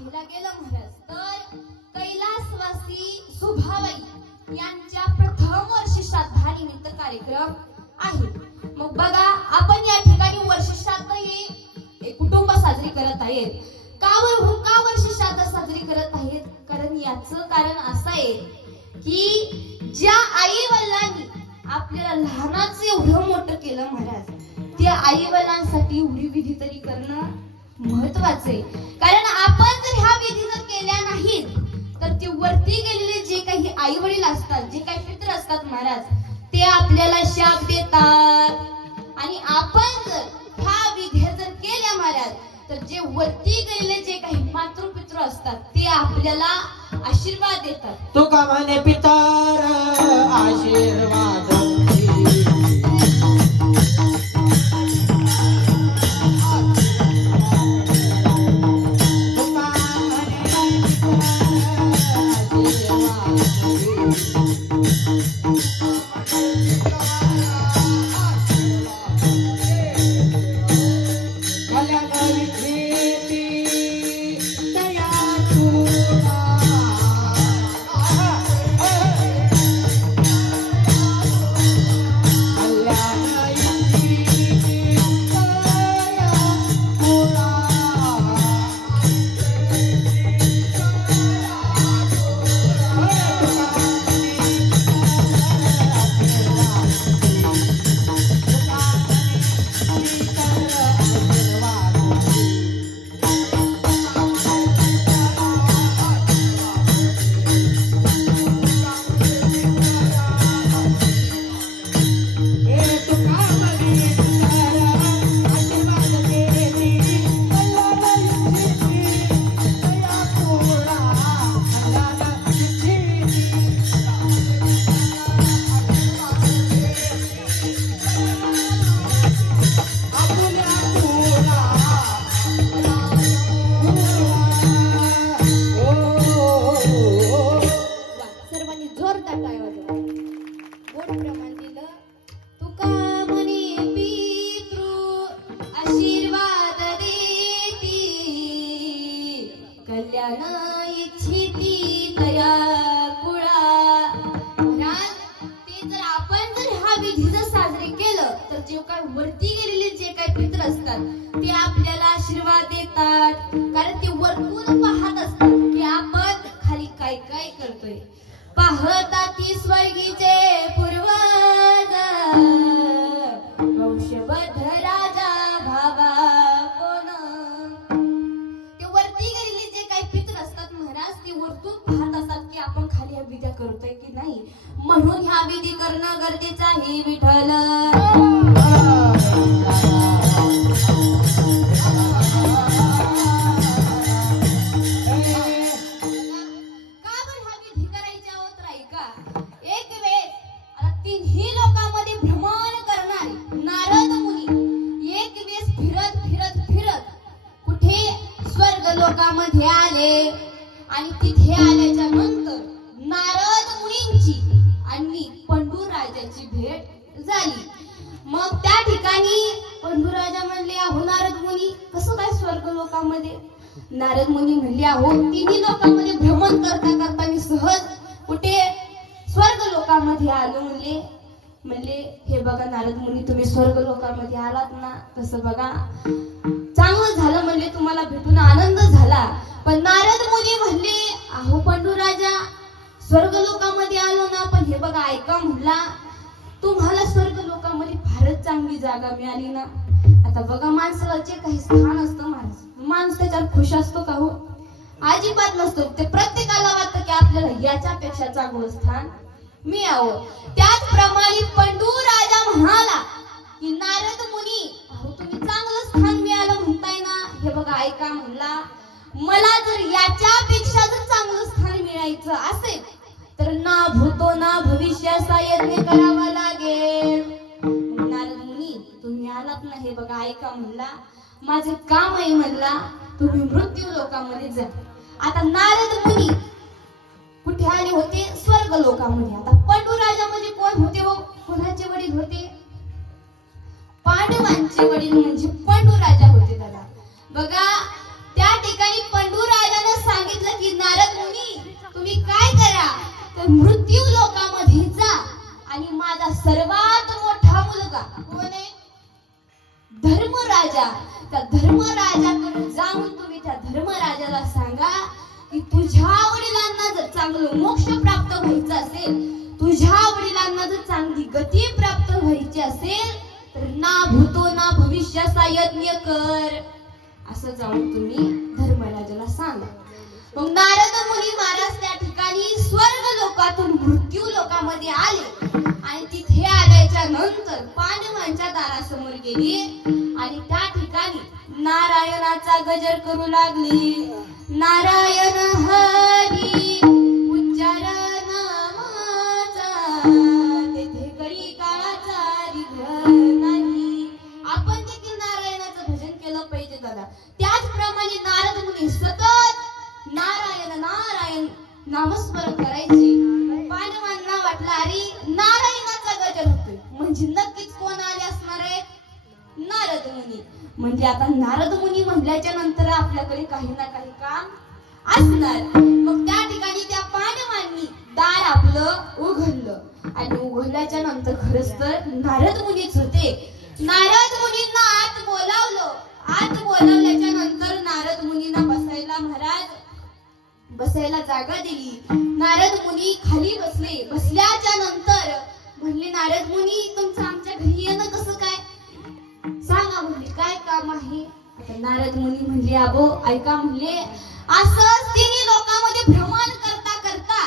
पाहायला गेलं महाराज तर कैलासवासी सुभाबाई यांच्या प्रथम वर्ष श्राद्धानिमित्त कार्यक्रम आहे। मग बघा आपण या ठिकाणी वर्ष श्राद्ध हे कुटुंब साजरी करत आहेत। का वर्ष श्राद्ध साजरी करत आहेत? कारण याचं कारण असं आहे की ज्या आई वडिलांनी आपल्याला लहानाचं एवढं मोठं केलं महाराज, त्या आई वडिलांसाठी एवढी विधी तरी करणं महत्वाचं आहे। कारण आपण जर ह्या विधी जर केल्या नाहीत तर ते वरती गेलेले जे काही आई वडील असतात, जे काही पित्र असतात महाराज, ते आपल्याला शाप देतात। आणि आपण जर ह्या विधी जर केल्या महाराज तर जे वरती गेलेले जे काही मातृपितृ असतात ते आपल्याला आशीर्वाद देतात। तो का म्हणे पितर आशीर्वाद वरती गेलेले जे काही पित्र असतात ते आपल्याला आशीर्वाद देतात। कारण ते वरतून पाहत असतात की आपण खाली काय काय करतोय। पाहता ती स्वर्गीचे पूर्वज वंशबद्ध राजा भावा कोण। ते वरती गेलेले जे काही पित्र असतात महाराज ते वरतून पाहत असतात की आपण खाली ह्या विधी करतोय की नाही, म्हणून ह्या विधी करणं गरजेचं आहे। विठ्ठल लोकांमध्ये आले आणि तिथे आल्याच्या नंतर नारद मुनींची आणि पंडूराजाची भेट झाली। मग त्या ठिकाणी पंडूराजा म्हणले, अहो नारद मुनी कसं काय स्वर्ग लोकांमध्ये? नारद मुनी म्हणले, अहो तिन्ही लोकांमध्ये भ्रमण करता करता मी सहज कुठे स्वर्ग लोकांमध्ये आलो। म्हणले हे बघा नारद मुनी, तुम्ही स्वर्ग लोकांमध्ये आलात ना, तसं बघा चांगलं झालं, म्हणले तुम्हाला भेटून आनंद झाला। पण नारद मुनी म्हणले, अहो पंडूराजा स्वर्ग लोकांमध्ये आलो ना, पण हे बघा ऐका, म्हणला तुम्हाला स्वर्ग लोकांमध्ये फारच चांगली जागा मिळाली ना। आता बघा माणसाला जे काही स्थान असतं माणूस त्याच्यावर खुश असतो का? हो अजिबात नसतो। ते प्रत्येकाला वाटतं की आपल्याला याच्यापेक्षा चांगलं स्थान मिळावं। त्याचप्रमाणे पंडूराजा म्हणाला की नारद मुनी, अहो तुम्ही चांगलं स्थान मिळालं म्हणताय ना, हे बघा ऐका, म्हणला मला जर याच्यापेक्षा जर चांगलं स्थान मिळायचं असेल तर ना भूतो ना भविष्याचा यज्ञ करावा लागेल। नारद मुनी तुम्ही आलात ना, हे बघा ऐका, म्हणला माझे काम आहे, म्हणला तुम्ही मृत्यू लोकांमध्ये जा। आता नारद मुनी कुठे आले होते? स्वर्ग लोकांमध्ये। आता पंडूराजा म्हणजे कोण होते? हो कोणाचे वडील होते? पांडवांचे वडील म्हणजे पंडूराजा होते दादा। बघा त्या ठिकाणी पंडूराजाने मृत्यू लोकामध्ये जा आणि माझा सर्वात मोठा मुलगा कोण आहे? धर्मराजा. त्या धर्मराजाकडे जाऊन तुम्ही त्या धर्मराजाला सांगा की तुझ्या वडिलांना जर चांगलं मोक्ष प्राप्त व्हायचं असेल, तुझ्या वडिलांना जर चांगली गती प्राप्त व्हायची असेल तर ना भूतो ना भविष्याचा यज्ञ कर, असं जाऊन तुम्ही धर्मराजाला सांगा. मग नारद मुनी महाराज त्या ठिकाणी स्वर्ग लोकातून मृत्यू लोकामध्ये आले आणि तिथे आल्याच्या नंतर पांडवांच्या दारासमोर गेली आणि त्या ठिकाणी नारायणाचा गजर करू लागली. नारायण हरी उच्चार नामाचा, तेथे कळी काळाचा रिघ नाही. आपण देखील नारायणाचं भजन केलं पाहिजे दादा. त्याचप्रमाणे नारद मुनी सतत नारायण नारायण नामस्मरण करायचे. पांडवांना वाटलं अरे नारायणाचा गजर होतोय म्हणजे नक्कीच कोण आले असणार आहे? नारद मुनी. म्हणजे आता नारद मुनी म्हणल्याच्या नंतर आपल्याकडे काही ना काही काम असणार. मग त्या ठिकाणी त्या पांडवांनी दार आपलं उघडलं आणि उघडल्याच्या नंतर खरंच तर नारद मुनीच होते. नारद मुनींना आत बोलावलं. आत बोलावल्याच्या नंतर नारद मुनींना बसायला जागा दिली. नारद मुनी खाली बसले. बसल्याच्या नंतर म्हणले नारद मुनी तुमचं आमच्या घरी येणं कसं काय? सांगा म्हणले काय काम आहे? आता नारद मुनी म्हणले अगो ऐका म्हणले, असंच तिन्ही लोकांमध्ये भ्रमण करता करता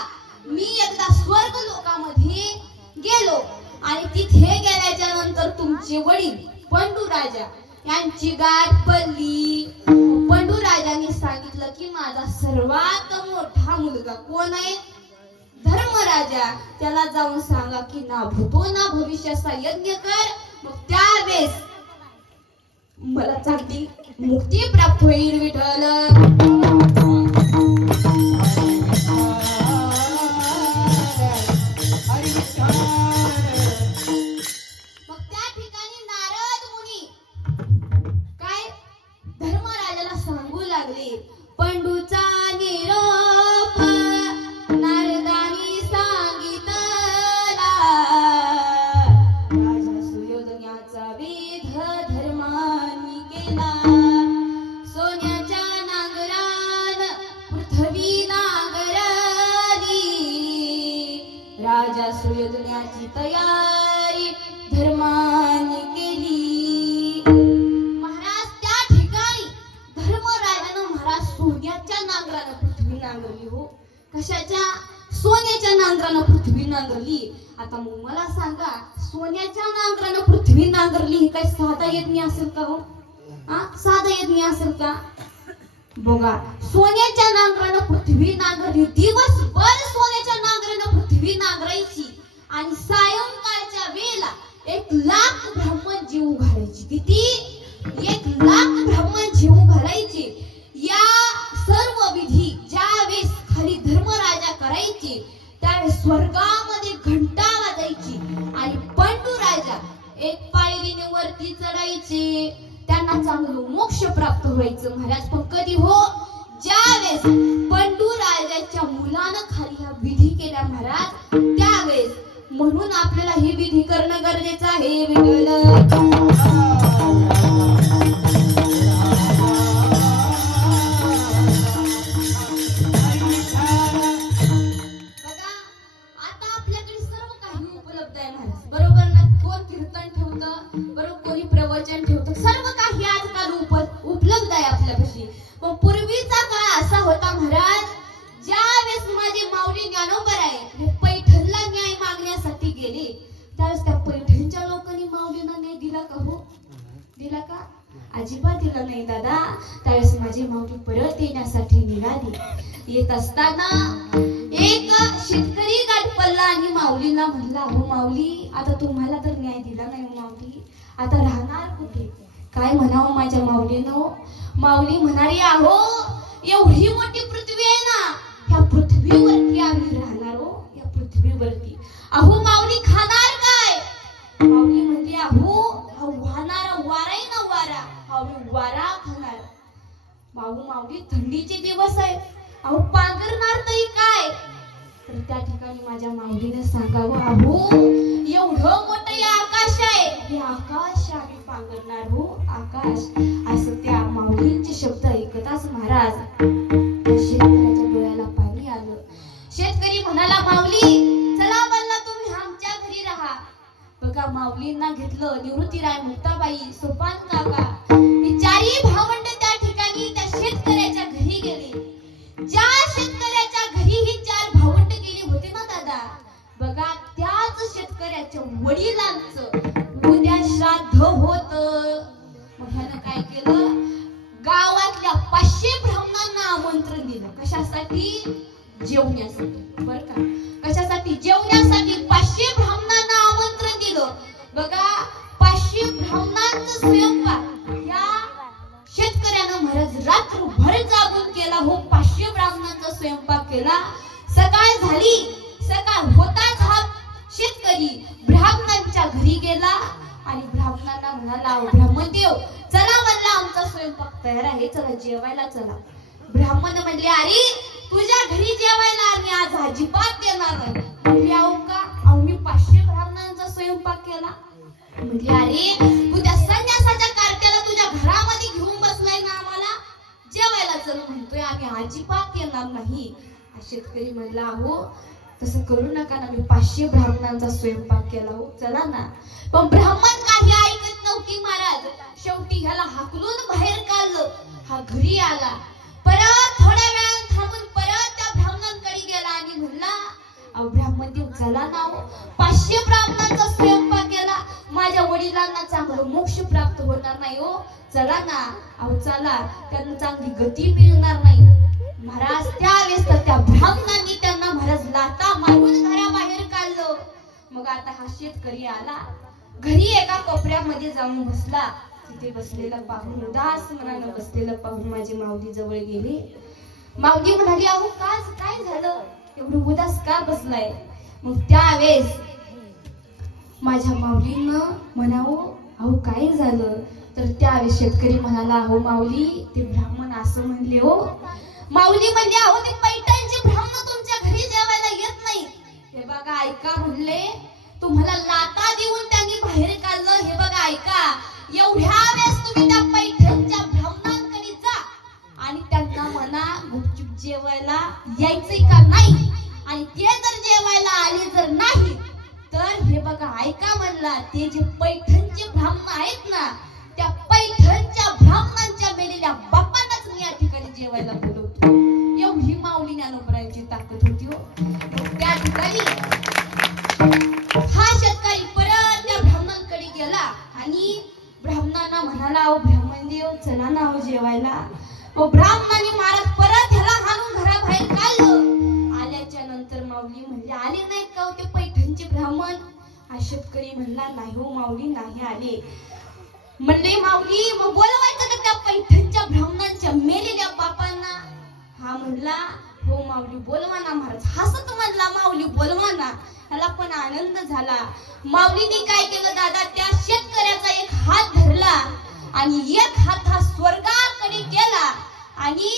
मी एकदा स्वर्ग लोकामध्ये गेलो आणि तिथे गेल्याच्या नंतर तुमचे वडील पंडू राजा यांची गाठ पडली. पंडू राजाने सांगितलं की माझा सर्वात मोठा मुलगा कोण आहे? धर्मराजा. त्याला जाऊन सांगा की ना भूतो ना भविष्याचा यज्ञ कर, मग त्यावेळेस मला चांगली मुक्ती प्राप्त होईल. विठ्ठल पंडूचा निरोप नारदानी सांगितला, राजा सुयोधनाचा वेध धर्मानी केला. सोन्याच्या नांगरान पृथ्वी नांगरली, राजा सुयोधनाची तयारी धर्मानी केली. सोन्याच्या नांगरानं पृथ्वी नांगरली. हो कशाच्या? सोन्याच्या नांगरानं पृथ्वी नांगरली. आता मग मला सांगा सोन्याच्या नांगरानं पृथ्वी नांगरली ही काय साधा यज्ञ असेल का? हो साधा यज्ञ असेल का? बघा सोन्याच्या नांगरानं पृथ्वी नांगरली. दिवसभर सोन्याच्या नांगरानं पृथ्वी नांगरायची आणि सायंकाळच्या वेळेला 1,00,000 ब्राह्मण जीव घालायची. किती? 1,00,000 ब्राह्मण जीव घालायचे. या सर्व विधी ज्यावेळेस खाली धर्मराजा करायचे त्यावेळेस स्वर्गामध्ये घंटा वाजायची आणि पंडू राजा एक पायरीने वरती चढायचे. त्यांना चांगलं मोक्ष प्राप्त व्हायचं महाराज. पण कधी? हो ज्यावेळेस पंडू राजाच्या मुलानं खाली हा विधी केला महाराज त्यावेळेस. म्हणून आपल्याला हे विधी करणं गरजेचं आहे. विठ्ठल बरोबर ना? कोण कीर्तन ठेवतं, बरोबर कोणी प्रवचन ठेवतं, सर्व काही आजकाल उपलब्ध आहे आपल्यापाशी. पण पूर्वीचा काळ असा होता महाराज, ज्यावेळेस माझे माऊली ज्ञानोबा आहे पैठणला न्याय मागण्यासाठी गेले त्यावेळेस त्या पैठणच्या लोकांनी माऊलींना न्याय दिला का? हो दिला का? अजिबात दिला नाही दादा. त्यावेळेस माझी माऊली परत येण्यासाठी निघाली. येत असताना एक शेतकरी गाठ पडला आणि माऊलींना म्हणला हो माऊली आता तुम्हाला तर न्याय दिला नाही माऊली, आता राहणार कुठे? काय म्हणावं माझ्या माऊलीनं? माऊली म्हणाली अहो एवढी मोठी पृथ्वी आहे ना, ह्या पृथ्वीवरती आम्ही राहणार. हो या पृथ्वीवरती. अहो माऊली खाणार काय? माऊली म्हणते अहो वाहणारा वारा आहे ना वारा, आम्ही वारा खाणार. माऊली थंडीचे दिवस आहे, अहो पांघरणार तरी काय? तर त्या ठिकाणी माझ्या माऊलीने सांगावं, अहो एवढं मोठं हे आकाश आहे, हे आकाश आम्ही पांघरणार हो आकाश. असं त्या माऊलींचे शब्द ऐकताच महाराज शेतकऱ्याच्या डोळ्याला पाणी आलं. शेतकरी म्हणाला, माऊली चला म्हणला तुम्ही आमच्या घरी राहा. बघा माऊलींना घेतलं. निवृत्तीराय, मुक्ताबाई, सोपान काका ही चारही भावंड त्या ठिकाणी त्या शेतकऱ्याच्या घरी गेले. ज्या शेतकऱ्याच्या घरी ही चार भावंड गेली होते ना दादा, बघा त्याच शेतकऱ्याच्या वडिलांचं उद्या श्राद्ध होत. मग ह्यानं काय केलं, गावातल्या 500 ब्राह्मणांना आमंत्रण दिलं. कशासाठी? जेवण्यासाठी. बर का, कशासाठी? जेवण्यासाठी 500 ब्राह्मणांना आमंत्रण दिलं. बघा 500 ब्राह्मणांचं स्वयंपाक या शेतकऱ्यानं महाराज रात्रभर जागून केला हो. 500 ब्राह्मणांचा स्वयंपाक केला. सकाळ झाली. सकाळ होताच हा शेतकरी ब्राह्मणांच्या घरी गेला आणि ब्राह्मणांना म्हणाला, ब्राह्मणदेव चला म्हणला आमचा स्वयंपाक तयार आहे, चला जेवायला चला. ब्राह्मण म्हणले, अरे तुझ्या घरी जेवायला आम्ही आज अजिबात येणार नाही. म्हणले, अहो का? अहो मी 500 ब्राह्मणांचा स्वयंपाक केला. म्हणले, अरे तू त्या संन्यासाच्या कार्ट्याला तुझ्या घरामध्ये घेऊन बसलाय ना, आम्हाला जेवायला चल म्हणतोय, आम्ही अजिबात येणार नाही. शेतकरी म्हणला, अहो तसं करू नका ना, मी 500 ब्राह्मणांचा स्वयंपाक केला हो, चला ना. पण ब्राह्मण काही ऐकत नव्हती महाराज. शेवटी ह्याला हाकलून बाहेर काढलं. हा घरी आला. परत थोड्या वेळात थांबून परत त्या ब्राह्मणांकडे गेला आणि म्हणला, अहो ब्राह्मणदेव चला ना, 500 ब्राह्मणांचा स्वयंपाक केला, माझ्या वडिलांना चांगलं मोक्ष प्राप्त होणार नाही हो, चला ना. अहो चला, त्यांना चांगली गती मिळणार नाही. महाराज त्यावेळेस तर त्या ब्राह्मणांनी त्यांना महाराज लाथा मारून घराबाहेर काढलं. मग आता हा शेतकरी आला घरी, एका कोपऱ्यामध्ये जाऊन बसला. तिथे बसलेला पाहून, उदास मनानं बसलेलं पाहून माझी माऊली जवळ गेली. माऊली म्हणाली, अहो काय झालं, एवढं उदास का बसलाय? मग त्यावेळेस माझ्या माऊलीनं म्हणावं, अहो काय झालं? तर त्यावेळेस शेतकरी म्हणाला, अहो माऊली ते ब्राह्मण असं म्हणले हो. माऊली म्हणले, अहो ते पैठणचे ब्राह्मण तुमच्या घरी जेवायला येत नाही. हे बघा ऐका म्हणले, तुम्हाला लाथा देऊन त्यांनी बाहेर काढलं. हे बघा ऐका, एवढ्या वेळेस तुम्ही त्या पैठणच्या ब्राह्मणांकडे जा आणि त्यांना म्हणा गुपचूप जेवायला यायचंय का नाही. आणि ते जर जेवायला आले जर नाही तर हे बघा ऐका म्हणला, ते जे पैठणचे ब्राह्मण आहेत ना, त्या पैठणच्या ब्राह्मणांच्या मेलेल्या बापांनाच मी या ठिकाणी जेवायला बोलवतो. एवढी माऊली ज्ञानोबरायांची ताकद होती हो. त्या ठिकाणी हा शेतकरी परत त्या ब्राह्मणांकडे गेला आणि ब्राह्मणांना म्हणाला, अहो ब्राह्मणदेव चला ना हो जेवायला. ब्राह्मणांनी महाराज परत ह्याला हाणून घराबाहेर काढलं. आल्याच्या नंतर माऊली म्हणले, आले नाहीत का ते पैठणचे ब्राह्मण? हा शेतकरी म्हणला, नाही हो माऊली नाही आले. म्हणले, माऊली मग बोलवायचं का त्या पैठणच्या ब्राह्मणांच्या मेलेल्या बापांना? हा म्हणला, हो माऊली बोलवा ना. महाराज हसत म्हणला, माऊली बोलवा ना. ह्याला पण आनंद झाला. माऊलीने काय केलं दादा, त्या शेतकऱ्याचा एक हात धरला आणि एक हात हा स्वर्गाकडे केला. आणि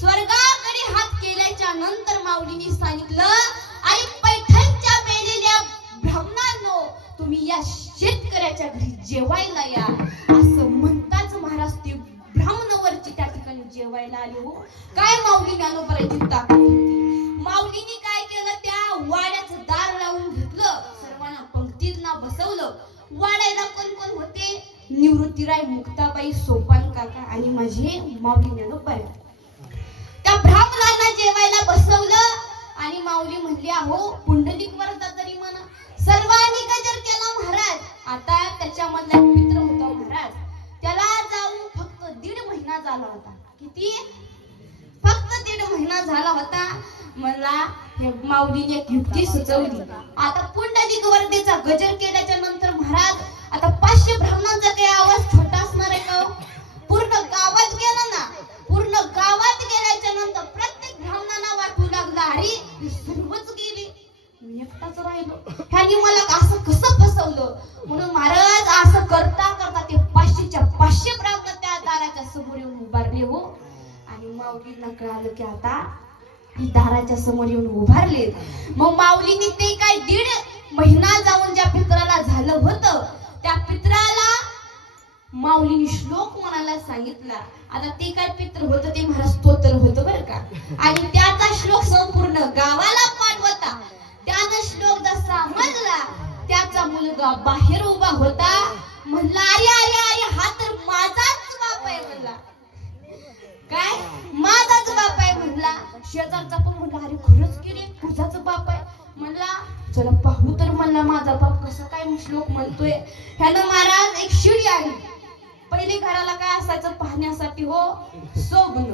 स्वर्गाकडे हात केल्याच्या नंतर माऊलीने सांगितलं, आणि पैठणच्या मेलेल्या ब्राह्मणांनो तुम्ही या शेतकऱ्याच्या घरी जेवायला या. असं म्हणताच महाराज ते ब्राह्मणावरची त्या ठिकाणी जेवायला आले हो. काय माऊली ज्ञानोबराची ताकद होती. माऊलीने काय केलं, त्या वाड्याचं दार लावून घेतलं, सर्वांना पंक्तीत बसवलं. वाड्याला कोण कोण होते? निवृत्तीराय, मुक्ताबाई, सोपान काका आणि माझे माऊली ज्ञानोबा. त्या ब्राह्मणांना जेवायला बसवलं आणि माऊली म्हणली, अहो पुंडलिक वरदा तरी म्हणा. सर्वांनी गजर केला महाराज. आता त्याच्यामधला एक मित्र होता महाराज, त्याला जाऊन फक्त 1.5 महिना झाला होता. किती? फक्त 1.5 महिना झाला होता. मला हे माऊलीने एक युक्ती सुचवली. आता पुंडलिक वरदेचा गजर केल्याच्या नंतर महाराज आता 500 ब्राह्मणांचा काही आवाज छोटा असणार आहे का? पूर्ण गावात गेला ना. पूर्ण गावात गेल्याच्या नंतर प्रत्येक ब्राह्मणांना वाटू लागला, अरे सर्वच गेले, मी एकटाच राहिलो. ह्यानी मला असं कसं फसवलं. म्हणून महाराज असं करता करता ते 500च्या 500 ब्राह्मण त्या दाराच्या समोर येऊन उभारले हो. आणि माऊलींना कळालं की आता ती दाराच्या समोर येऊन उभारले. मग माऊलीने ते काय 1.5 महिना जाऊन ज्या पित्राला झालं होतं त्या पित्राला माऊलीने श्लोक म्हणायला सांगितला. आता ते काय पित्र होतं ते महाराज स्तोत्र होतं बरं का, आणि त्याचा श्लोक संपूर्ण गावाला पाठ होता. त्यानं श्लोक जसा म्हणला त्याचा मुलगा बाहेर उभा होता. म्हणला अरे अरे अरे हा तर माझाच बाप आहे. म्हणला काय माझाच बाप आहे. म्हणला शेजारचा पण म्हणला अरे खरंच की रे तुझाच बाप आहे. म्हणला चला पाहू तर. म्हणला माझा बाप कसा काय श्लोक म्हणतोय. ह्यानं महाराज एक शिडी आली. पहिले घराला काय असायचं पाहण्यासाठी हो सोबन,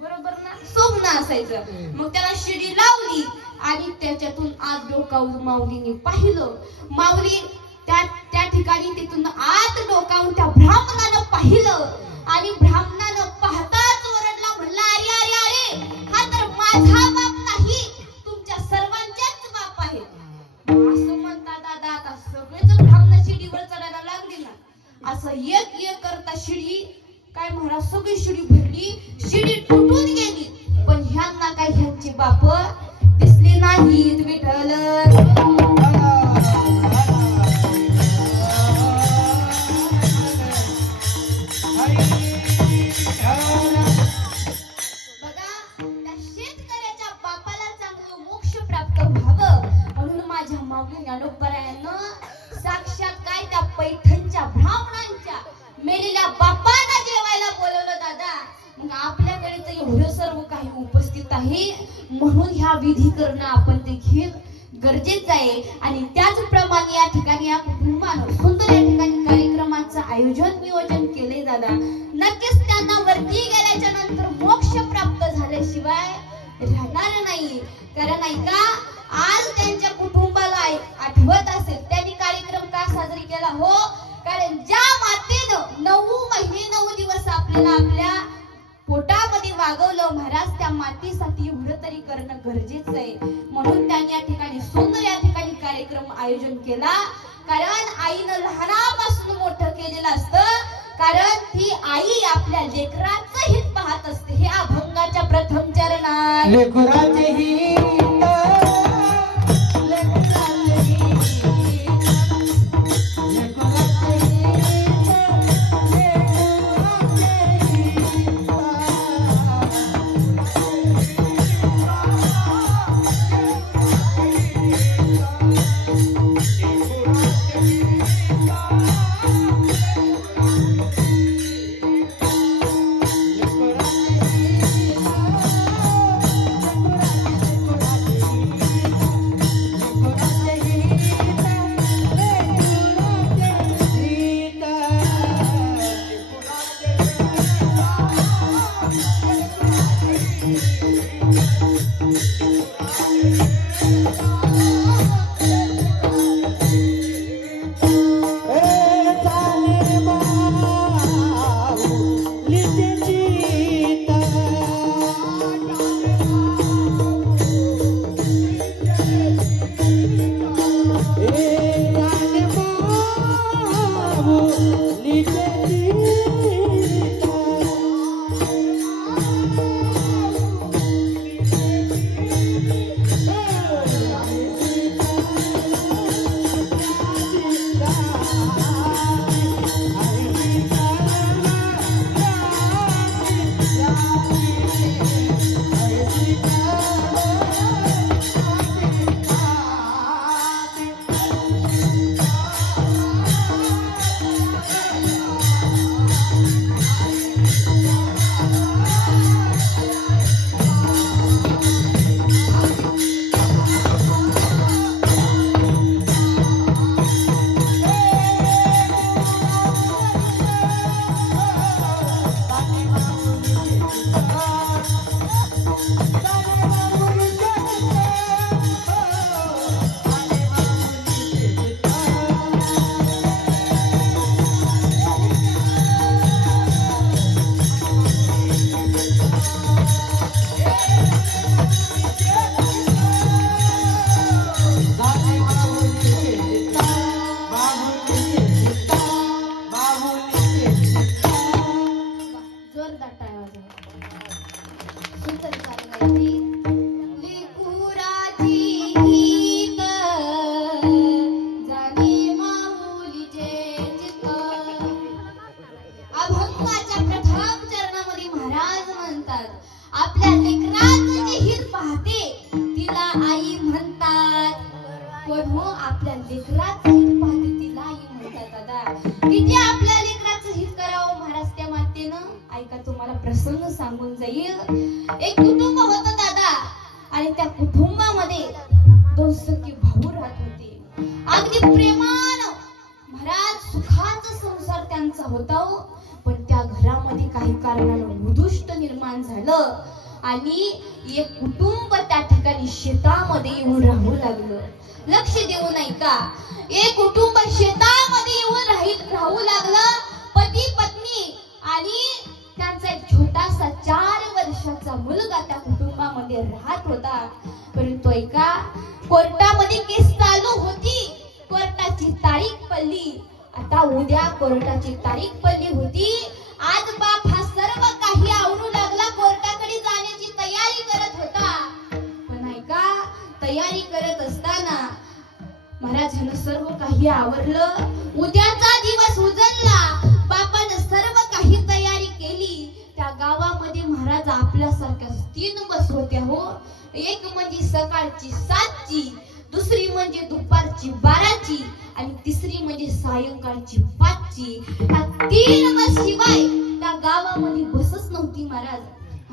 बरोबर ना, सोबन असायचं. मग त्याला शिडी लावली आणि त्याच्यातून आत डोकावून माऊलीने पाहिलं. माऊली त्या ठिकाणी तिथून आत डोकावून त्या ब्राह्मणानं पाहिलं आणि ब्राह्मणानं पाहताच ओरडला. म्हणला अरे अरे अरे हा तर माझा बाप नाही तुमच्या सर्वांचाच बाप आहे. असं म्हणता दादा आता सगळेच ब्राह्मण शिडीवर चढायला लागले ना. असं एक एक करता शिडी काय महाराज सगळी शिडी भरली. शिडी तुटून गेली. पण ह्यांना काय ह्यांचे बाप दिसले नाहीत. विठ्ठल बघा त्या शेतकऱ्याच्या बापाला चांगलं मोक्ष प्राप्त व्हावं म्हणून माझ्या माऊली ज्ञानोबरायानं साक्षात काय त्या पैठणच्या ब्राह्मणांच्या मेलेल्या बापांना जेवायला बोलवलं दादा. मग आपल्याकडे तर एवढं सर्व काही उपस्थित आहे म्हणून ह्या विधी करणं आपण देखील गरजेचं आहे. आणि त्याचप्रमाणे या ठिकाणी या कुटुंबानं सुंदर या ठिकाणी कार्यक्रमाचं आयोजन नियोजन केले दादा. नक्कीच त्यांना वरती गेल्याच्या नंतर मोक्ष प्राप्त झाल्याशिवाय राहणार नाही. कारण ऐका आज त्यांच्या कुटुंबाला आठवत असेल त्यांनी कार्यक्रम का साजरी केला हो, कारण ज्या मातेनं 9 महिने 9 दिवस आपल्याला आपल्या पोटामध्ये वागवलं महाराज त्या मातेसाठी एवढं तरी करणं गरजेचं आहे. म्हणून त्यांनी या ठिकाणी सुंदर या ठिकाणी कार्यक्रम आयोजन केला. कारण आईनं लहानापासून मोठं केलेलं असतं. कारण ती आई आपल्या लेकराचं हित पाहत असते. हे अभंगाच्या प्रथम चरणात लेकराचे हित जोरदार टाळ्या वाजवा. सुंदर गाणी गायली. पण हो आपल्या लेकराचं हित पाहते तिला आई म्हणतात दादा. किती आपल्या लेकराचं हित करावं महाराज त्या मातेनं. ऐका तुम्हाला प्रसंग सांगून जाईल. एक कुटुंब होतं दादा आणि त्या कुटुंबामध्ये 2 सख्खे भाऊ राहत होते. अगदी प्रेमानं महाराज सुखाचा संसार त्यांचा होता हो. पण त्या घरामध्ये काही कारणानं उद्दिष्ट निर्माण झालं आणि एक कुटुंब त्या ठिकाणी शेतामध्ये येऊन राहू लागलं. लक्ष देऊ नाही का? एक कुटुंब शेतामध्ये येऊन राहू लागलं. पती पत्नी आणि त्यांचा एक छोटासा 4 वर्षाचा मुलगा त्या कुटुंबामध्ये राहत होता. परंतु ऐका, कोर्टामध्ये केस चालू होती. कोर्टाची तारीख पडली. आता उद्या कोर्टाची तारीख पडली होती. आज बाप हा सर्व काही आवरू लागला, कोर्टाकडे जाण्याची तयारी करत होता. पण ऐका, तयारी करत असताना महाराजांना सर्व काही आवरलं. उद्याचा दिवस उजळला. बापानं सर्व काही तयारी केली. त्या गावामध्ये महाराज आपल्यासारख्या 3 बस होत्या हो. एक म्हणजे सकाळची 7ची, दुसरी म्हणजे दुपारची 12ची आणि तिसरी म्हणजे सायंकाळची 5ची. या 3 बस शिवाय त्या गावामध्ये बसच नव्हती महाराज.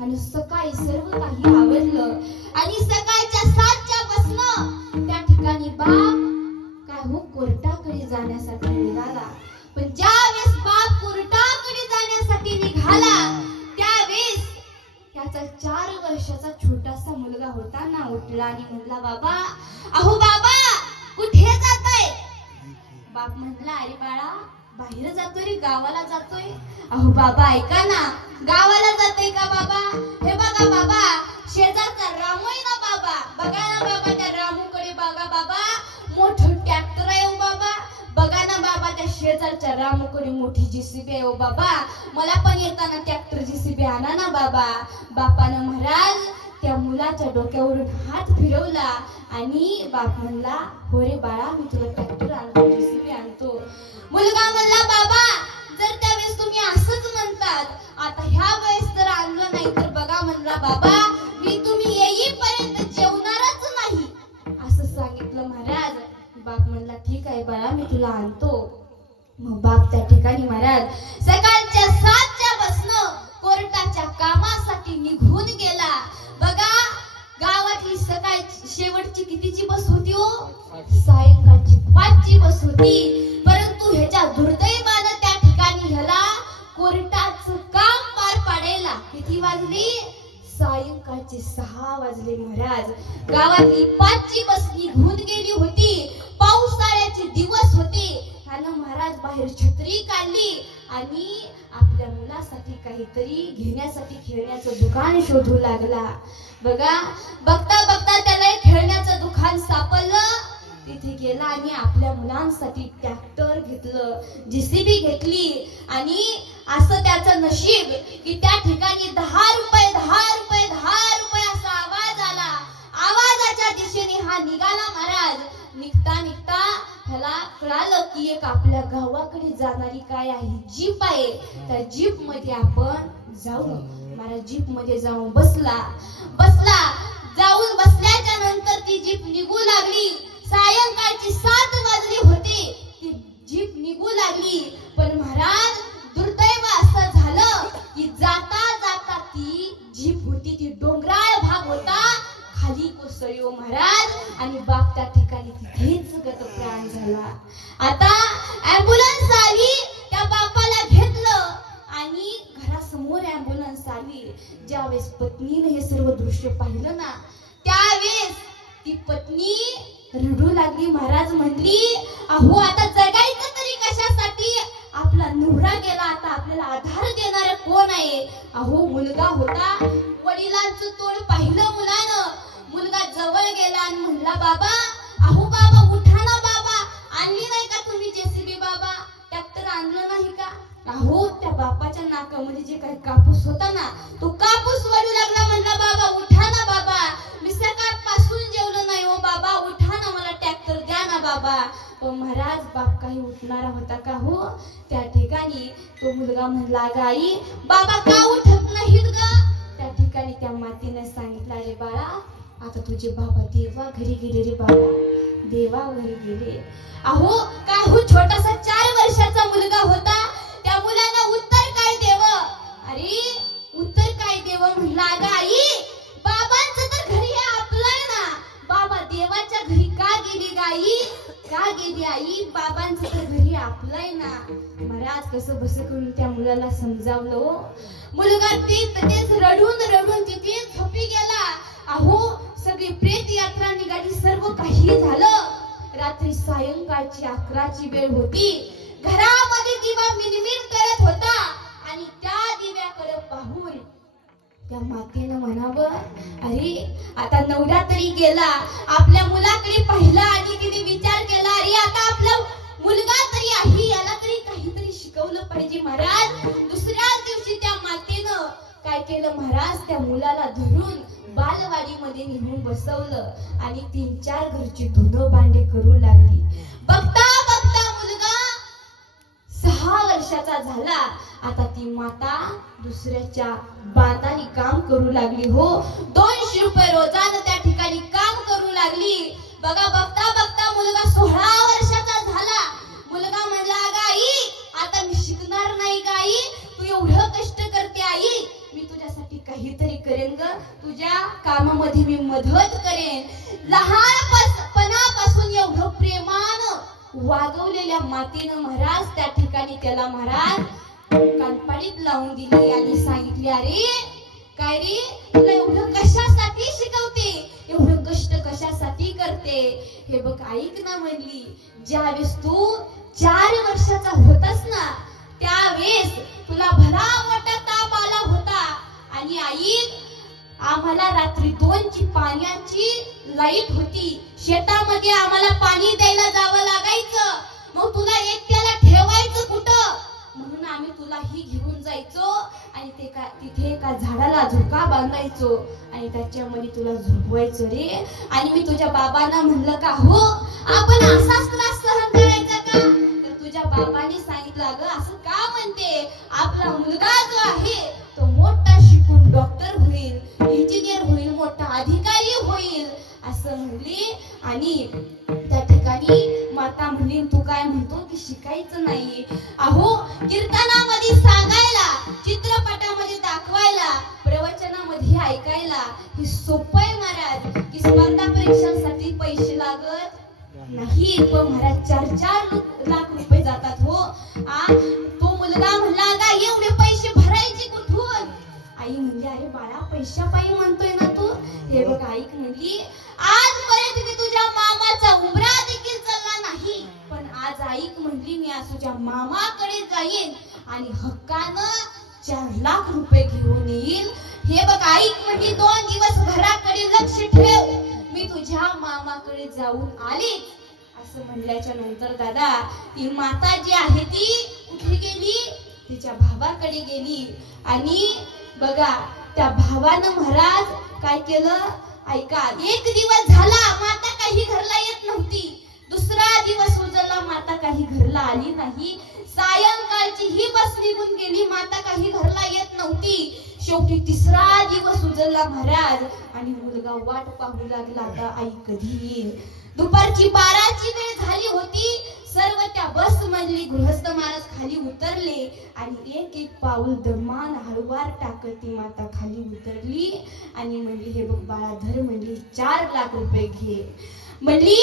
आणि सकाळी सर्व काही आवरलं आणि सकाळच्या 7च्या बसनं त्या ठिकाणी बाप काय हो कोर्टाकडे जाण्यासाठी निघाला. पण ज्यावेळेस बाप कोर्टाकडे जाण्यासाठी निघाला त्यावेळेस त्याचा 4 वर्षाचा छोटासा मुलगा होता ना, उठला आणि म्हणला, बाबा, अहो बाबा कुठे जाताय? बाप म्हटला, अरे बाळा बाहेर जातोय रे, गावाला जातोय. अहो बाबा ऐका ना, गावाला जातोय का बाबा? हे बघा बाबा, शेजारचा रामू आहे ना बाबा, बघा ना बाबा त्या रामूकडे बघा बाबा, मोठं ट्रॅक्टर आहे हो बाबा. बघा ना बाबा त्या शेजारच्या रामूकडे मोठी जेसीबी आहे हो बाबा. मला पण येताना ट्रॅक्टर जेसीबी आणा ना बाबा. बापानं महाराज त्या मुलाच्या डोक्यावरून हात फिरवला आणि बाप म्हणला, हो रे बाळा, मी तुला ट्रॅक्टर आणतो, जेसीबी आणतो. मुलगा म्हणला, बाबा जर त्यावेळेस तुम्ही असंच म्हणतात, आता ह्या वेळेस जर आणलं नाही तर बघा म्हणला बाबा, मी तुम्ही येईपर्यंत जेवणारच नाही, असं सांगितलं महाराज. बाप म्हणला, ठीक आहे बाळा, मी तुला आणतो. मग बाप त्या ठिकाणी महाराज सकाळच्या 7च्या बसनं कोर्टाच्या कामासाठी निघून गेला. बघा गावातली सकाळची शेवटची कितीची बस होती हो? सायंकाळची 5ची बस होती. परंतु ह्याच्या दुर्दैवानं त्या ठिकाणी ह्याला कोर्टाचं काम पार पाडायला किती वाजली? सायंकाळचे 6 वाजले महाराज. गावातली 5ची बस निघून गेली होती. पावसाळ्याचे दिवस होते. त्यानं महाराज बाहेर छत्री काढली आणि आपल्या मुलासाठी काहीतरी घेण्यासाठी खेळण्याचं दुकान शोधू लागला. बघा बघता बघता त्याला एक खेळण्याचं दुकान सापडलं. तिथे गेला आणि आपल्या मुलांसाठी ट्रॅक्टर घेतलं, जेसीबी घेतली आणि असं त्याचं नशीब की त्या ठिकाणी 10 रुपये 10 रुपये 10 रुपये असा आवाज आला. आवाजाच्या दिशेने हा निघाला महाराज. निघता निघता ह्याला कळालं की एक आपल्या गावाकडे जाणारी काय आहे जीप आहे. त्या जीप मध्ये आपण जाऊ. महाराज जीप मध्ये जाऊन बसला. जाऊन बसल्याच्या नंतर ती जीप निघू लागली. सायंकाळची 7 वाजली होती. ती जीप निघू लागली. पण महाराज दुर्दैव असं झालं की जाता जाता ती जीप होती ती डोंगराळ भाग होता, खाली कोसळली हो महाराज. आणि बाप त्या ठिकाणी तिथेच गतप्राण झाला. आता ॲम्ब्युलन्स आली. त्या बापाला घेतलं आणि घरासमोर ॲम्ब्युलन्स आली. ज्यावेळेस पत्नीने हे सर्व दृश्य पाहिलं ना, त्यावेळेस ती पत्नी रडू लागली. महाराज म्हणली, अहो आता जगायचं तरी कशासाठी? आपला नवरा गेला, आता आपल्याला आधार देणारा कोण आहे? अहो मुलगा होता. वडिलांचं तोंड पाहिलं मुलानं. मुलगा जवळ गेला आणि म्हणला, बाबा, अहो बाबा उठा ना बाबा, आणली नाही का तुम्ही जेसीबी बाबा? ट्रॅक्टर आणलं नाही का? अहो त्या बापाच्या नाकामध्ये जे काही कापूस होता ना, तो कापूस वळू लागला. म्हणला, बाबा उठा ना बाबा, मी सकाळपासून जेवलो नाही हो बाबा, उठा ना, मला ट्रॅक्टर द्या ना बाबा. पण महाराज बाप काही उठणारा होता का हो? त्या ठिकाणी तो मुलगा म्हणला, गाई बाबा का उठत नाहीत ग? त्या ठिकाणी त्या मातीने सांगितलं, अरे बाळा, आता तुझे बाबा देवा घरी गेले रे बाबा. देवावर गेले. अहो काय हो, छोटासा 4 वर्षाचा मुलगा होता. त्या मुलाला उत्तर काय देव? अरे उत्तर काय देव म्हणला? अगं आई, बाबांचं तर घरी हे आपलं आहे ना. बाबा देवाच्या घरी का गेली गाई? का गेली आई? बाबांचं तर घरी आपलं आहे ना. महाराज कसं बस करून त्या मुलाला समजावलं हो. मुलगा तेच रडून रडून तिथे झोपी गेला. अहो सगळी प्रेत यात्रा निघाली, सर्व काही झालं. रात्री सायंकाळची 11ची वेळ होती. घरामध्ये दिवा मिणमिण करत होता आणि त्या दिव्याकडे पाहून त्या मातेनं म्हणावं, अरे आता नवरा तरी गेला, आपल्या मुलाकडे पाहिला आणि तिने विचार केला, अरे आता आपला मुलगा तरी आहे, याला तरी काहीतरी शिकवलं पाहिजे. महाराज दुसऱ्याच दिवशी त्या मातेनं काय केलं महाराज, त्या मुलाला धरून बालवाडीमध्ये नेऊन बसवलं आणि 3-4 घरची धुणं भांडे करू लागली. बघता बघता मुलगा 6 वर्षाचा झाला. आता ती माता दुसऱ्याच्या बांधाने काम करू लागली हो. 200 रुपये रोजानं त्या ठिकाणी काम करू लागली. बघा बघता बघता मुलगा 16 वर्षाचा झाला. मुलगा म्हणला, अगं आई, आता मी शिकणार नाही का आई? तू एवढं कष्ट करते आई, मी तुझ्यासाठी काहीतरी करेन ग, तुझ्या कामामध्ये मी मदत करेन. लहानपणापासून एवढं प्रेमानं वागवलेल्या मातेनं महाराज त्या ठिकाणी त्याला महाराज कानपाडीत लावून दिली आणि सांगितले, अरे काय रे, तुला एवढं कशासाठी शिकवते, एवढं कष्ट कशासाठी करते? हे बघ ऐक ना म्हणली, ज्यावेळेस तू 4 वर्षाचा होतास ना, त्यावेळेस तुला भला मोठा ताप आला होता आणि आई आम्हाला रात्री 2ची पाण्याची लाईट होती. शेतामध्ये आम्हाला पाणी द्यायला जावं लागायचं. मग तुला एकट्याला ठेवायचं कुठं? म्हणून आम्ही तुला ही घेऊन जायचो आणि तिथे एका झाडाला झोका बांधायचो आणि त्याच्यामध्ये तुला झोपवायचो रे. आणि मी तुझ्या बाबांना म्हणलं का हो, आपण असाच त्रास सहन करायचा का? तर तुझ्या बाबांनी सांगितलं, अगं असं का म्हणते, आपला मुलगा जो आहे तो मोठा शिकून डॉक्टर होईल, इंजिनियर होईल, मोठा अधिकारी होईल असं म्हणली. आणि त्या ठिकाणी माता म्हणली, तू काय म्हणतो की शिकायचं नाही? अहो कीर्तनामध्ये सांगायला, चित्रपटामध्ये दाखवायला, प्रवचनामध्ये ऐकायला हे सोपं आहे महाराज. की स्पर्धा परीक्षांसाठी पैसे लागत नाही, पण महाराज 4-4 लाख रुपये जातात हो. तो मुलगा म्हणला, का एवढे पैसे भरायचे कुठून? आई म्हणली, अरे बाळा पैशापायी म्हणतोय ना तू? हे बघ ऐक म्हणली, आजपर्यंत मी तुझ्या मामाचा उमरा देखील चालला नाही, पण आज ऐक म्हणली, मी आज तुझ्या मामाकडे जाईन आणि हक्कानं 4 लाख रुपये घेऊन येईल. हे बघ ऐक म्हणली, 2 दिवस घराकडे लक्ष ठेव, मी तुझ्या मामाकडे जाऊन आली. असं म्हणल्याच्या नंतर दादा ती माता जी आहे ती कुठे गेली? तिच्या भावाकडे गेली. आणि बघा त्या भावानं महाराज काय केलं ऐका, 1 दिवस झाला माता काही घरला येत नव्हती. दुसरा दिवस उजळला, माता काही घरला आली नाही. सायंकाळची ही बस निघून गेली, माता काही घरला येत नव्हती. शेवटी 3रा दिवस उजळला महाराज आणि मुलगा वाट पाहू लागला, आता आई कधी येईल. दुपारची 12ची वेळ झाली होती. सर्व त्या बस मधली गृहस्थ महाराज खाली उतरले आणि एक पाऊल दमान हळूवार टाकत ती माता खाली उतरली आणि म्हणली, हे बघ बाळा धर म्हणली, 4 लाख रुपये घे म्हणली.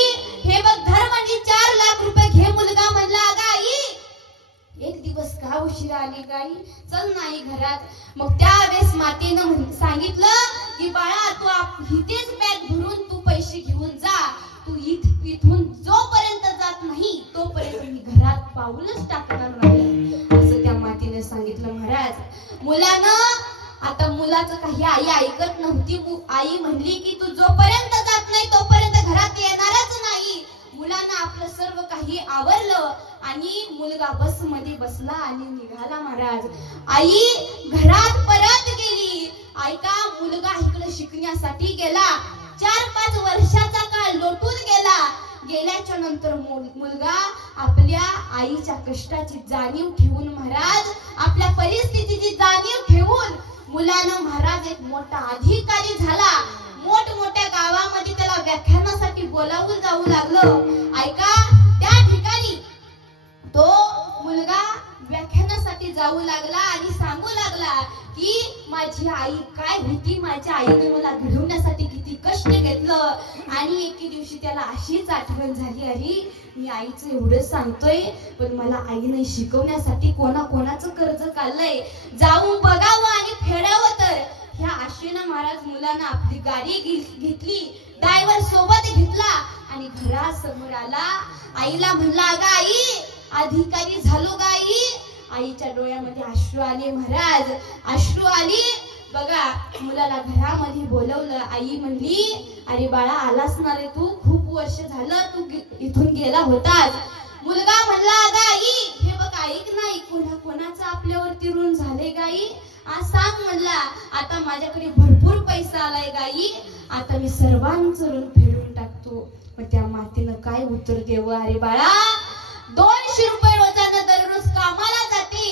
हे बघ धर म्हणली, 4 लाख रुपये घे. मुलगा म्हणला, अगं आई 1 दिवस का उशिरा आली गाई, चल नाही घरात. मग त्यावेळेस मातेनं सांगितलं की बाळा तू इथेच बॅग भरून तू पैसे घेऊन जा, तू इथून जोपर्यंत जात नाही तोपर्यंत मी घरात पाऊलच टाकणार नाही, असं त्या मातेने सांगितलं. महाराज मुलानं आता मुलाचं काही आई ऐकत नव्हती. आई म्हणली की तू जोपर्यंत जात नाही तोपर्यंत घरात येणारच नाही. मुलानं आपलं सर्व काही आवरलं आणि मुलगा बस मध्ये बसला आणि निघाला. महाराज आई घरात परत गेली. ऐका मुलगा इकडे शिकण्यासाठी गेला. 4-5 वर्षाचा काळ लोटून गेला. गेल्याच्या नंतर मुलगा आपल्या आईच्या कष्टाची जाणीव ठेवून महाराज आपल्या परिस्थितीची जाणीव ठेवून मुलानं महाराज एक मोठा अधिकारी झाला. मोठमोठ्या गावामध्ये त्याला व्याख्यानासाठी बोलावून जाऊ लागलं. झालं. ऐका, त्या ठिकाणी तो मुलगा व्याख्यानासाठी जाऊ लागला आणि सांगू लागला की माझी आई काय होती, माझ्या आईने मला घडवण्यासाठी किती कष्ट घेतलं. आणि एके दिवशी त्याला अशीच आठवण झाली, अरे मी आईचं एवढं सांगतोय पण मला आईने शिकवण्यासाठी कोणाचं कर्ज काढलंय, जाऊन बघावं आणि फेडावं. तर ह्या आशेनं महाराज मुलानं आपली गाडी घेतली, ड्रायव्हर सोबत घेतला आणि घरासमोर आला. आईला म्हणला, अगं आई, अधिकारी झालो ग आई. आईच्या डोळ्यामध्ये अश्रू आले महाराज, अश्रू आली. बघा, मुलाला घरामध्ये बोलवलं. आई म्हणली, अरे बाळा, आलास ना रे तू, खूप वर्ष झालं तू इथून गेला होतास. मुलगा म्हणला, अगं आई, हे बघ ऐक नाही, कोणाचं आपल्यावरती ऋण झाले गाई, आज सांग. म्हणला, आता माझ्याकडे भरपूर पैसा आलाय गाई, आता मी सर्वांचं ऋण फेडून टाकतो. पण त्या मातेनं काय उत्तर देव, अरे बाळा, 200 रुपये रोजानं दररोज कामाला जाते,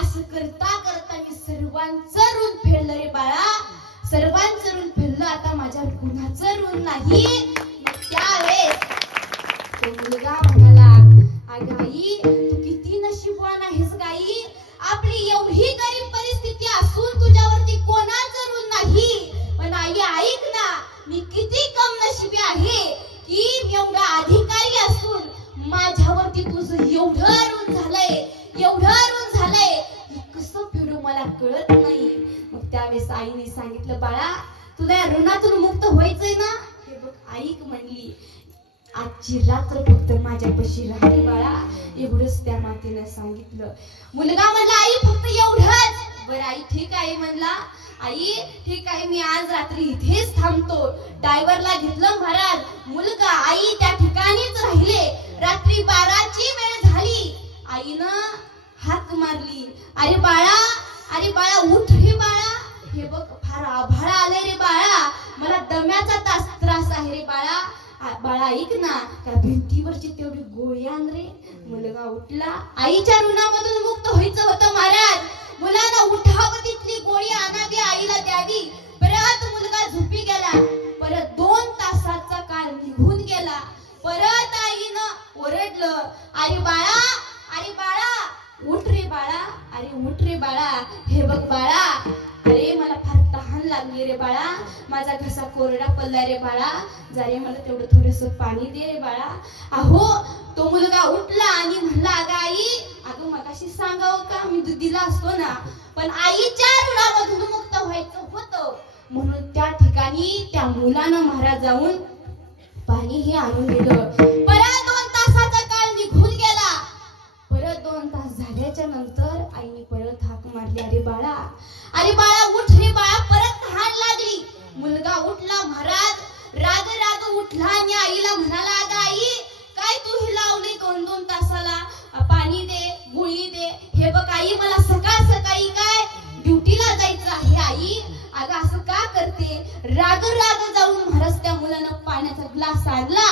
असं करता करता मी सर्वांचं ऋण फेडलं रे बाळा, सर्वांचं ऋण फेडलं, आता माझ्यावर कुणाचं ऋण नाही. त्यावेळेस तो मुलगा म्हणाला, अगं आई, तू किती नशीबवान आहेस गाई, आपली एवढी गरीब परिस्थिती असून तुझ्यावरती कोणाचं ऋण नाही. पण आई ऐक ना, मी किती कम नशिबी आहे की एवढा अधिकारी असून माझ्यावरती तुझं एवढं ऋण झालंय, कसं फेडू मला कळत नाही. मग त्यावेळेस आईने सांगितलं, बाळा, तुला या ऋणातून मुक्त व्हायचंय ना, हे बघ ऐक म्हणली, आजची रात्र फक्त माझ्यापाशी राहते बाळा, एवढंच त्या मातेनं सांगितलं. मुलगा म्हणला, आई फक्त एवढंच. बरं आई, ठीक आहे म्हणला. आई ठीक आहे, मी आज रात्री इथेच थांबतो. ड्रायव्हरला घेतलं महाराज, मुलगा आई त्या ठिकाणीच राहिले. रात्री 12ची वेळ झाली. आईनं हाक मारली, अरे बाळा उठ रे बाळा, हे बघ फार आभाळ आले रे बाळा, मला दम्याचा त्रास आहे रे बाळा. बाळा ऐक ना, त्या भिंतीवरची तेवढी गोळी आण रे. मुलगा उठला. आईच्या ऋणामधून मुक्त व्हायचं होतं महाराज. मुलानं उठावं, तिथली गोळी आणावी, आईला द्यावी. परत मुलगा झोपी गेला. परत 2 तासाचा काळ निघून गेला. परत आईनं ओरडलं, अरे बाळा उठ रे बाळा, अरे उठ रे बाळा, हे बघ बाळा, अरे मला फार तहान लागली रे बाळा, माझा घसा कोरडा पडला रे बाळा, जरा मला तेवढं थोडंसं पाणी दे रे बाळा. अहो, तो मुलगा उठला आणि म्हणला, अगं आई, अगं मगाशी सांगावं का, मी दूध दिला असतो ना, पण आईच्या ऋणामधून मुक्त व्हायचं होतं. म्हणून त्या ठिकाणी त्या मुलानं महाराज जाऊन पाणी हे आणून दिलं. परत 2 तासाचा काळ निघून गेला. परत 2 तास झाल्याच्या नंतर आईने परत हाक मारली, अरे बाळा उठ रे बाळा, परत तहान लागली. मुलगा उठला महाराज, राग उठला आणि आईला म्हणाला, अगं आई, काय तू ही लावली 2-2 तासाला, पाणी दे, गोळी दे. हे बघ आई, मला सकाळी काय ड्युटीला जायचं आहे आई, अगं असं का करते. राग जाऊन महाराज त्या मुलानं पाण्याचा ग्लास आणला,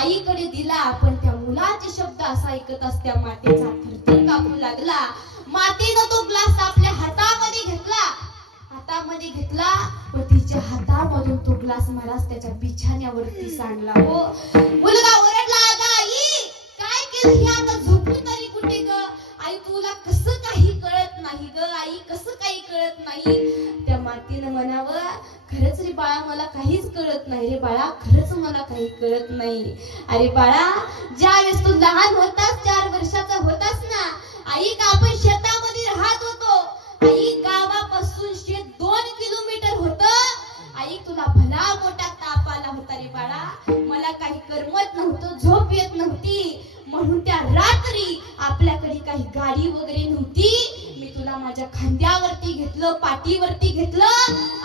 आईकडे दिला. पण त्या मुलाचे शब्द असा ऐकत असत्या मातेचा थरथर कापू लागला. मातेनं तो ग्लास आपल्या हातामध्ये घेतला व तिच्या हातामधून तो ग्लास महाराज त्याच्या बिछाण्यावरती सांडला. हो, मुलगा ओरडला, अगं आई, काय केलं हे, आता झोपू तरी कुठे ग आई, तुला कसं काही कळत नाही ग आई, कसं काही कळत नाही. त्या मातेनं म्हणावं, खरंच रे बाळा, मला काहीच कळत नाही रे बाळा, खरंच मला काही कळत नाही. अरे बाळा, ज्यावेळेस तू लहान होतास, 4 वर्षाचा होतास ना आई, का आपण शेतामध्ये राहत होतो. आई, गावापासून शेत 2 किलोमीटर होतं. आई, तुला भला मोठा ताप आला होता रे बाळा, मला काही करमत नव्हतं, झोप येत नव्हती. म्हणून त्या रात्री आपल्याकडे काही गाडी वगैरे नव्हती, मी तुला माझ्या खांद्यावरती घेतलं, पाठीवरती घेतलं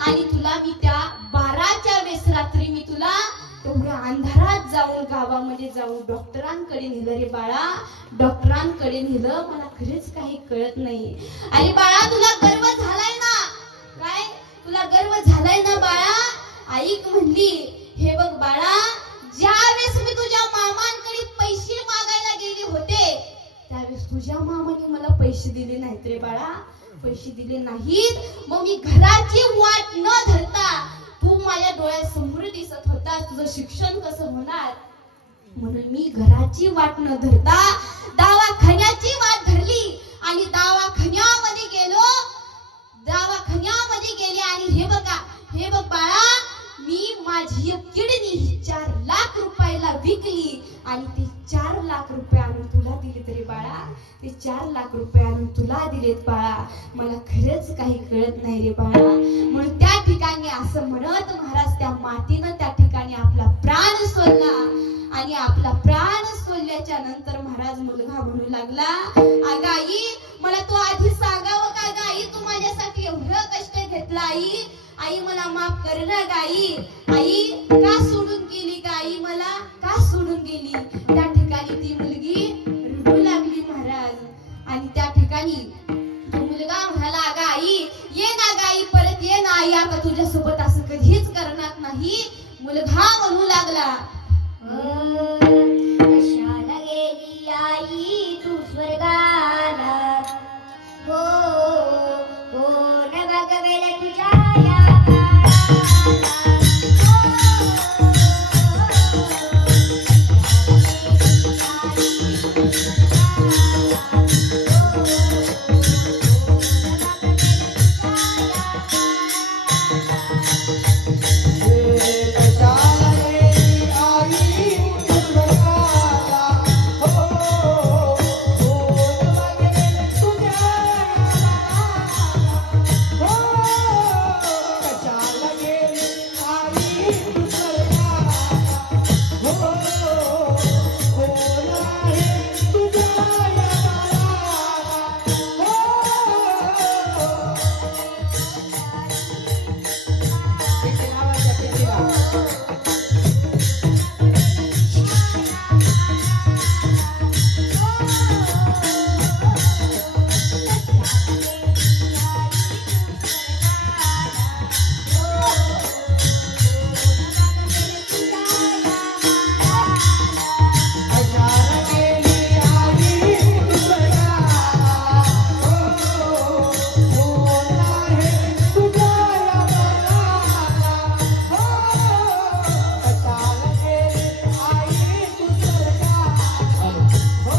आणि तुला मी त्या 12च्या वेळेस रात्री मी तुला तेवढ्या अंधारात जाऊन गावामध्ये जाऊन डॉक्टरांकडे नेलं रे बाळा, डॉक्टरांकडे नेलं, मला खरंच काही कळत नाही. अरे बाळा, तुला गर्व झालाय ना, काय तुला गर्व झालाय ना बाळा. ऐक म्हणली, हे बघ बाळा, ज्यावेळेस मी तुझ्या मामांकडे पैसे मागायला गेले होते, त्यावेळेस तुझ्या मामाने मला पैसे दिले नाहीत रे बाळा, पैसे दिले नाहीत. मग मी घराची वाट न धरता तू माझ्या डोळ्यासमोर दिसत होता, तुझं शिक्षण कसं होणार. म्हणून मी घराची वाट न धरता दवाखान्याची वाट धरली आणि दवाखान्यामध्ये गेले आणि हे बघ बाळा, मी माझी एक किडनी 4 लाख रुपयाला विकली आणि ते 4 लाख रुपये आणून तुला दिले तरी बाळा, ते 4 लाख रुपये आणून तुला दिलेत बाळा. मला खरंच काही कळत नाही रे बाळा. म्हणून त्या ठिकाणी असं म्हणत महाराज त्या मातीनं त्या ठिकाणी आपला प्राण सोडला आणि आपला प्राण सोडल्याच्या नंतर महाराज मुलगा म्हणू लागला, अगं आई, मला तू आधी सांगावं का ग आई, तू माझ्यासाठी एवढं कष्ट घेतला आई, आई मला माफ कर ना गाई. आई का सोडून गेली का आई, मला का सोडून गेली. त्या ठिकाणी ती मुलगी रडू लागली महाराज. आणि त्या ठिकाणी तो मुलगा म्हणाला, अगं आई, ये ना गाई, परत ये ना आई, आता तुझ्यासोबत असं कधीच करणार नाही. मुलगा म्हणू लागला, कशाला गेली आई तू स्वर्गाला, हो कोण बघवेल तुझ्या या बाळाला, कशाला गेली आई तू स्वर्गाला, हो कोण बघवेल तुझ्या हो. कशाला गेली आई तू स्वर्गाला, हो कोण आहे तुझ्या बाळाला, हो. किती नावाच्या कितीला कशाला गेली आई तू स्वर्गाला, हो कोण आहे तुझ्या बाळाला, हो. कशाला गेली आई तू स्वर्गाला, हो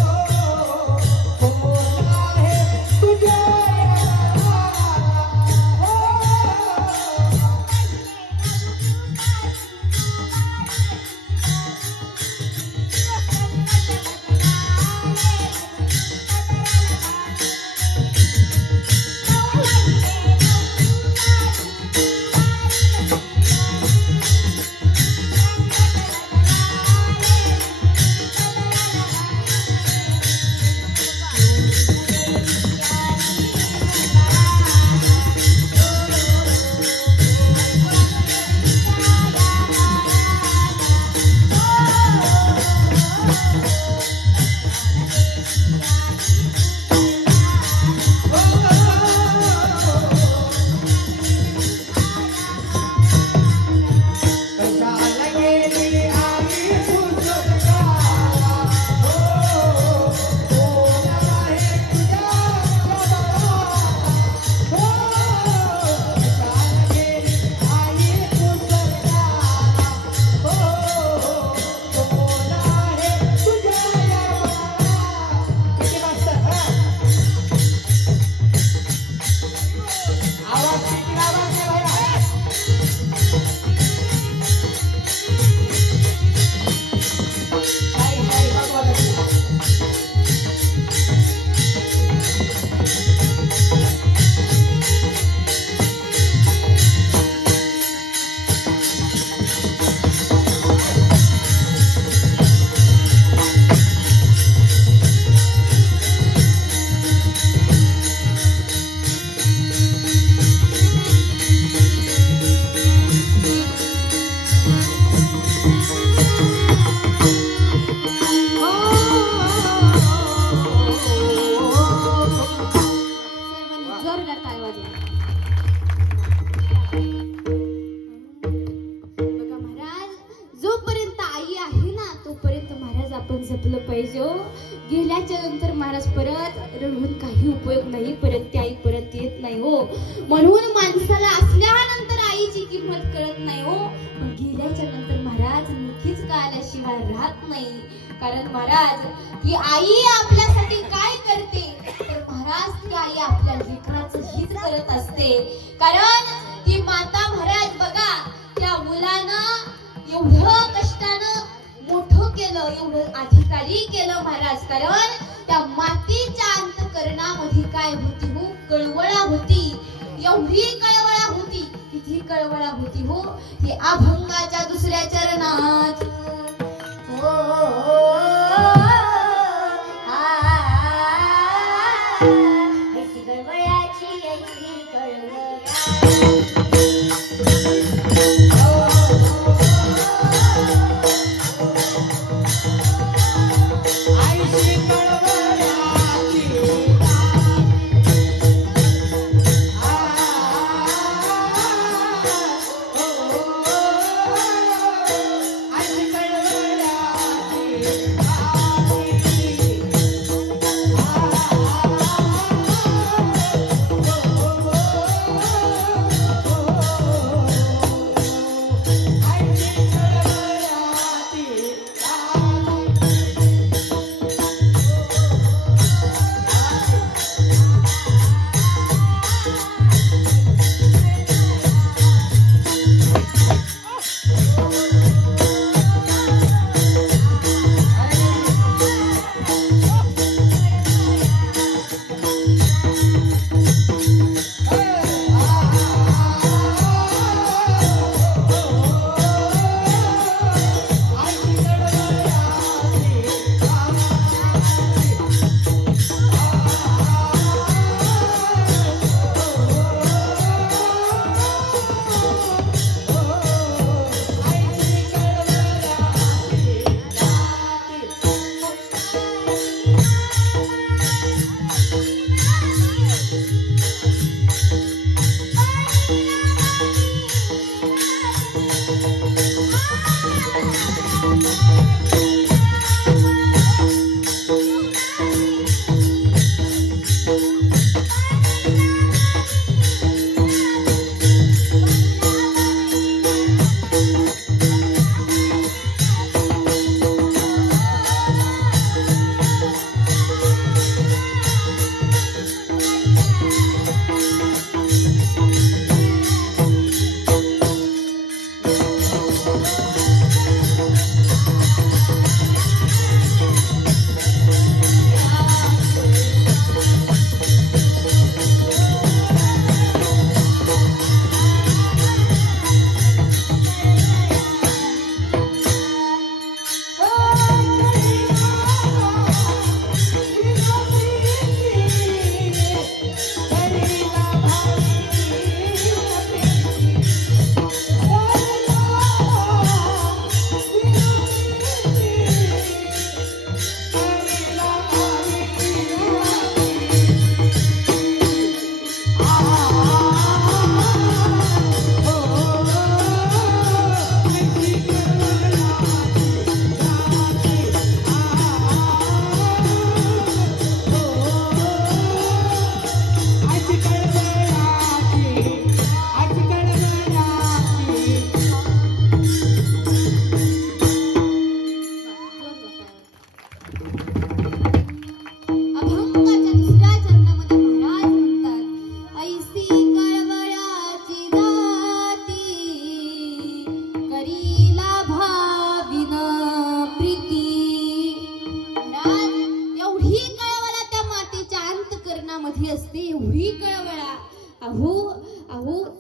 कोण आहे तुझ्या बाळाला, हो. कशाला गेली आई तू स्वर्गाला, हो कोण आहे तुझ्या बाळाला, हो. कशाला गेली आई तू स्वर्गाला, हो कोण आहे तुझ्या बाळाला. किती मास्तर आवाज किती आवाज आहे भैया. हाय हाय भगवान. सर्वांनी जोरदार टाळ्या वाजवा. बघा महाराज, जोपर्यंत आई आहे ना तोपर्यंत महाराज आपण जपलं पाहिजे हो. गेल्याच्या नंतर महाराज परत रडून काही उपयोग नाही, परत ती आई परत येत नाही हो. म्हणून माणसाला असल्यानंतर आईची किंमत कळत नाही हो, पण गेल्याच्या नंतर महाराज नक्कीच कळाल्याशिवाय राहत नाही. कारण महाराज ती आई आपल्यासाठी काय करते तर महाराज ती आई आपल्या लेकराचं हित करत असते. कारण ती माता महाराज बघा त्या मुलानं एवढं कष्टानं मोठं केलं, एवढं अधिकारी केलं महाराज. कारण त्या मातीच्या अंतःकरणामध्ये काय होती हो, कळवळा होती. एवढी कळवळा होती, किती कळवळा होती हो. हे अभंगाच्या दुसऱ्या चरणात हो ऐशी गडबडाची ऐशी गडबड आईची कळवळाची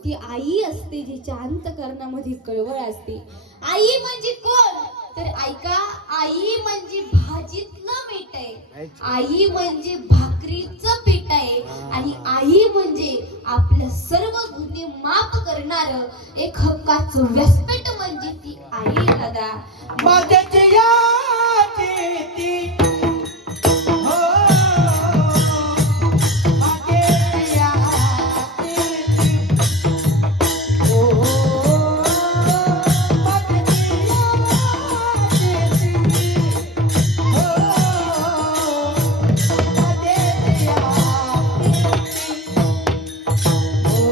आईची आई असते जिच्या अंतःकरणामध्ये कळवळ असते. आई म्हणजे कोण तर ऐका, आई म्हणजे भाजीतलं मीठ आहे, आई म्हणजे भाकरीचं पीठ आहे, आणि आई म्हणजे आपल्या सर्व गुन्हे माफ करणार एक हक्काचं व्यासपीठ म्हणजे ती आई आहे दादा. माझ्याची याची ती हो माझ्याची याची ती हो माझ्याची याची ती हो माझ्याची याची ती हो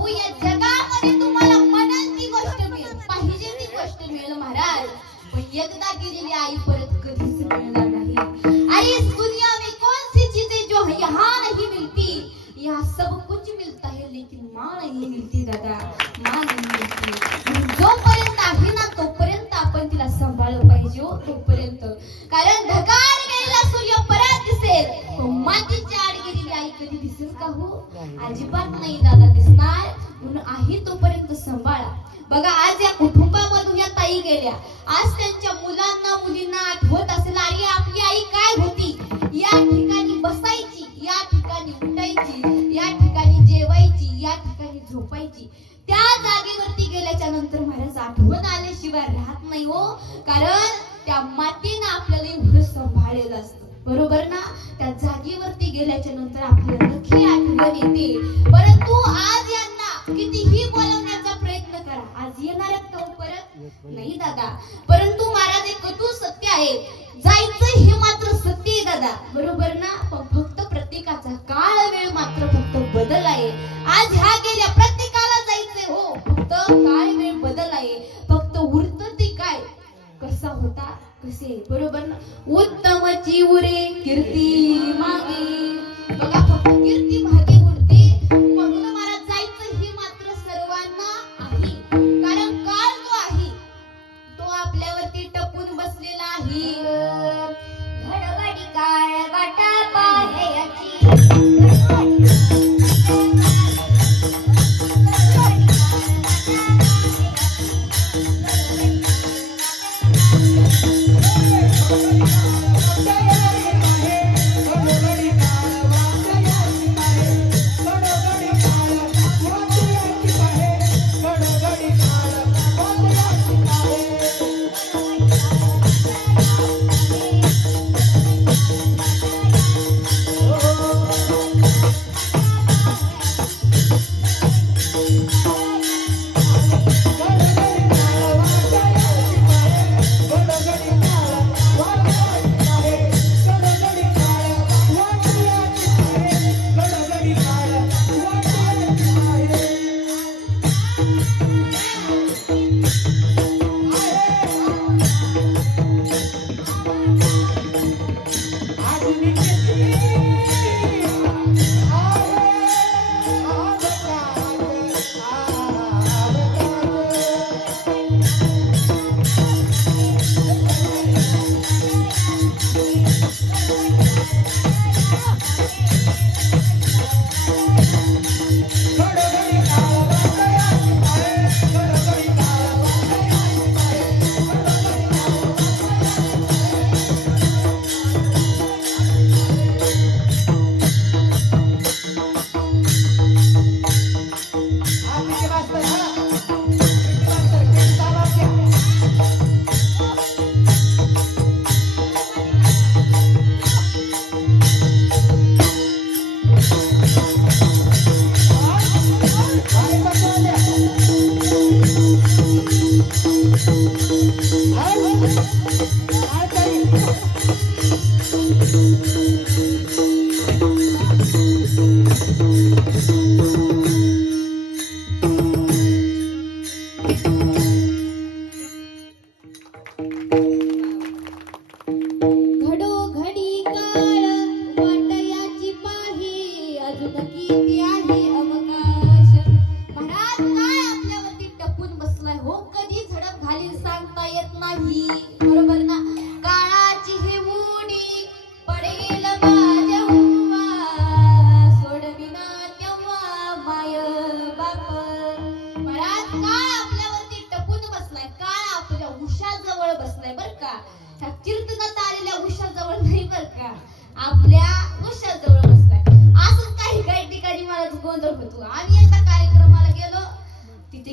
हो या जगामध्ये तुम्हाला म्हणाल ती गोष्ट मिळेल, पाहिजे ती गोष्ट मिळेल महाराज, पण एकदा गेलेली आई परत कधीच मिळणार नाही. अरे इस दुनिया में कौन सी चीजें जो यहाँ नहीं मिलती, यहाँ सब कुछ मिलता है लेकिन माँ नहीं मिलती दादा, माँ नहीं मिलती. म्हणून जोपर्यंत आहे ना तोपर्यंत आपण तिला सांभाळलं पाहिजे हो, तोपर्यंत. कारण ढगाळ गेलेला सूर्य परत दिसेल, पण मातीच्या आड गेलेली आई कधी दिसेल का हो? अजिबात नाही दादा दिसणार. म्हणून आहे तोपर्यंत सांभाळा. बघा आज या कुटुंबामधून या ताई गेल्या, आज त्यांच्या मुलांना मुलींना आठवत असेल अरे आपली आई काय होती, या ठिकाणी बसायची, या ठिकाणी उठायची, या ठिकाणी जेवायची, या ठिकाणी झोपायची. त्या जागेवरती गेल्याच्या नंतर महाराज आठवण आल्याशिवाय राहत नाही हो. कारण त्या मातीनं आपल्याला एवढं सांभाळलेलं असतं, बरोबर ना. त्या जागेवरती गेल्याच्या नंतर आपल्याला नक्की आठवण येते. परंतु आज यांना कितीही बोलवण्याचा प्रयत्न करा, आज येणार आहेत का परत? नाही दादा. परंतु महाराज एक कटू सत्य आहे, जायचं हे मात्र सत्य आहे दादा, बरोबर ना. पण फक्त प्रत्येकाचा काळ वेळ मात्र फक्त बदल आहे. आज ह्या गेल्या प्रत्येकाला जायचंय हो, फक्त काळ वेळ बदल आहे. फक्त उरत ते काय कसा होता कसे, बरोबर ना. उत्तमची उरे कीर्ती मागे, बघा फक्त कीर्ती मागे उरते. म्हणून मला जायचं हे मात्र सर्वांना आहे. कारण काळ जो आहे तो आपल्यावरती टपून बसलेला आहे. घडघडी काळ वाटा पाहायची,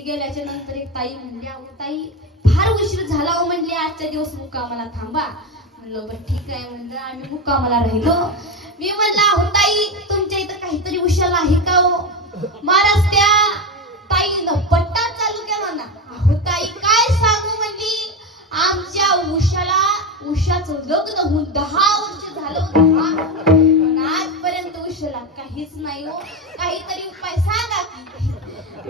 गेल्याच्या नंतर एक ताई म्हणली, अहो ताई फार उशीर झाला हो म्हणली, आजच्या दिवस मुक्कामाला थांबा. म्हणलं बरं ठीक आहे. म्हणलं आम्ही मुक्कामाला राहिलो. मी म्हणलं अहो ताई तुमच्या इथं काहीतरी उशाला आहे का हो? महाराज त्या ताईनं पट्टा चालू केला म्हणा. अहो ताई काय सांगू म्हणली, आमच्या उशाला उशाचं लग्न होऊन 10 वर्ष झालं. 10 पण आजपर्यंत उशाला काहीच नाही हो. काहीतरी उपाय सांगा की.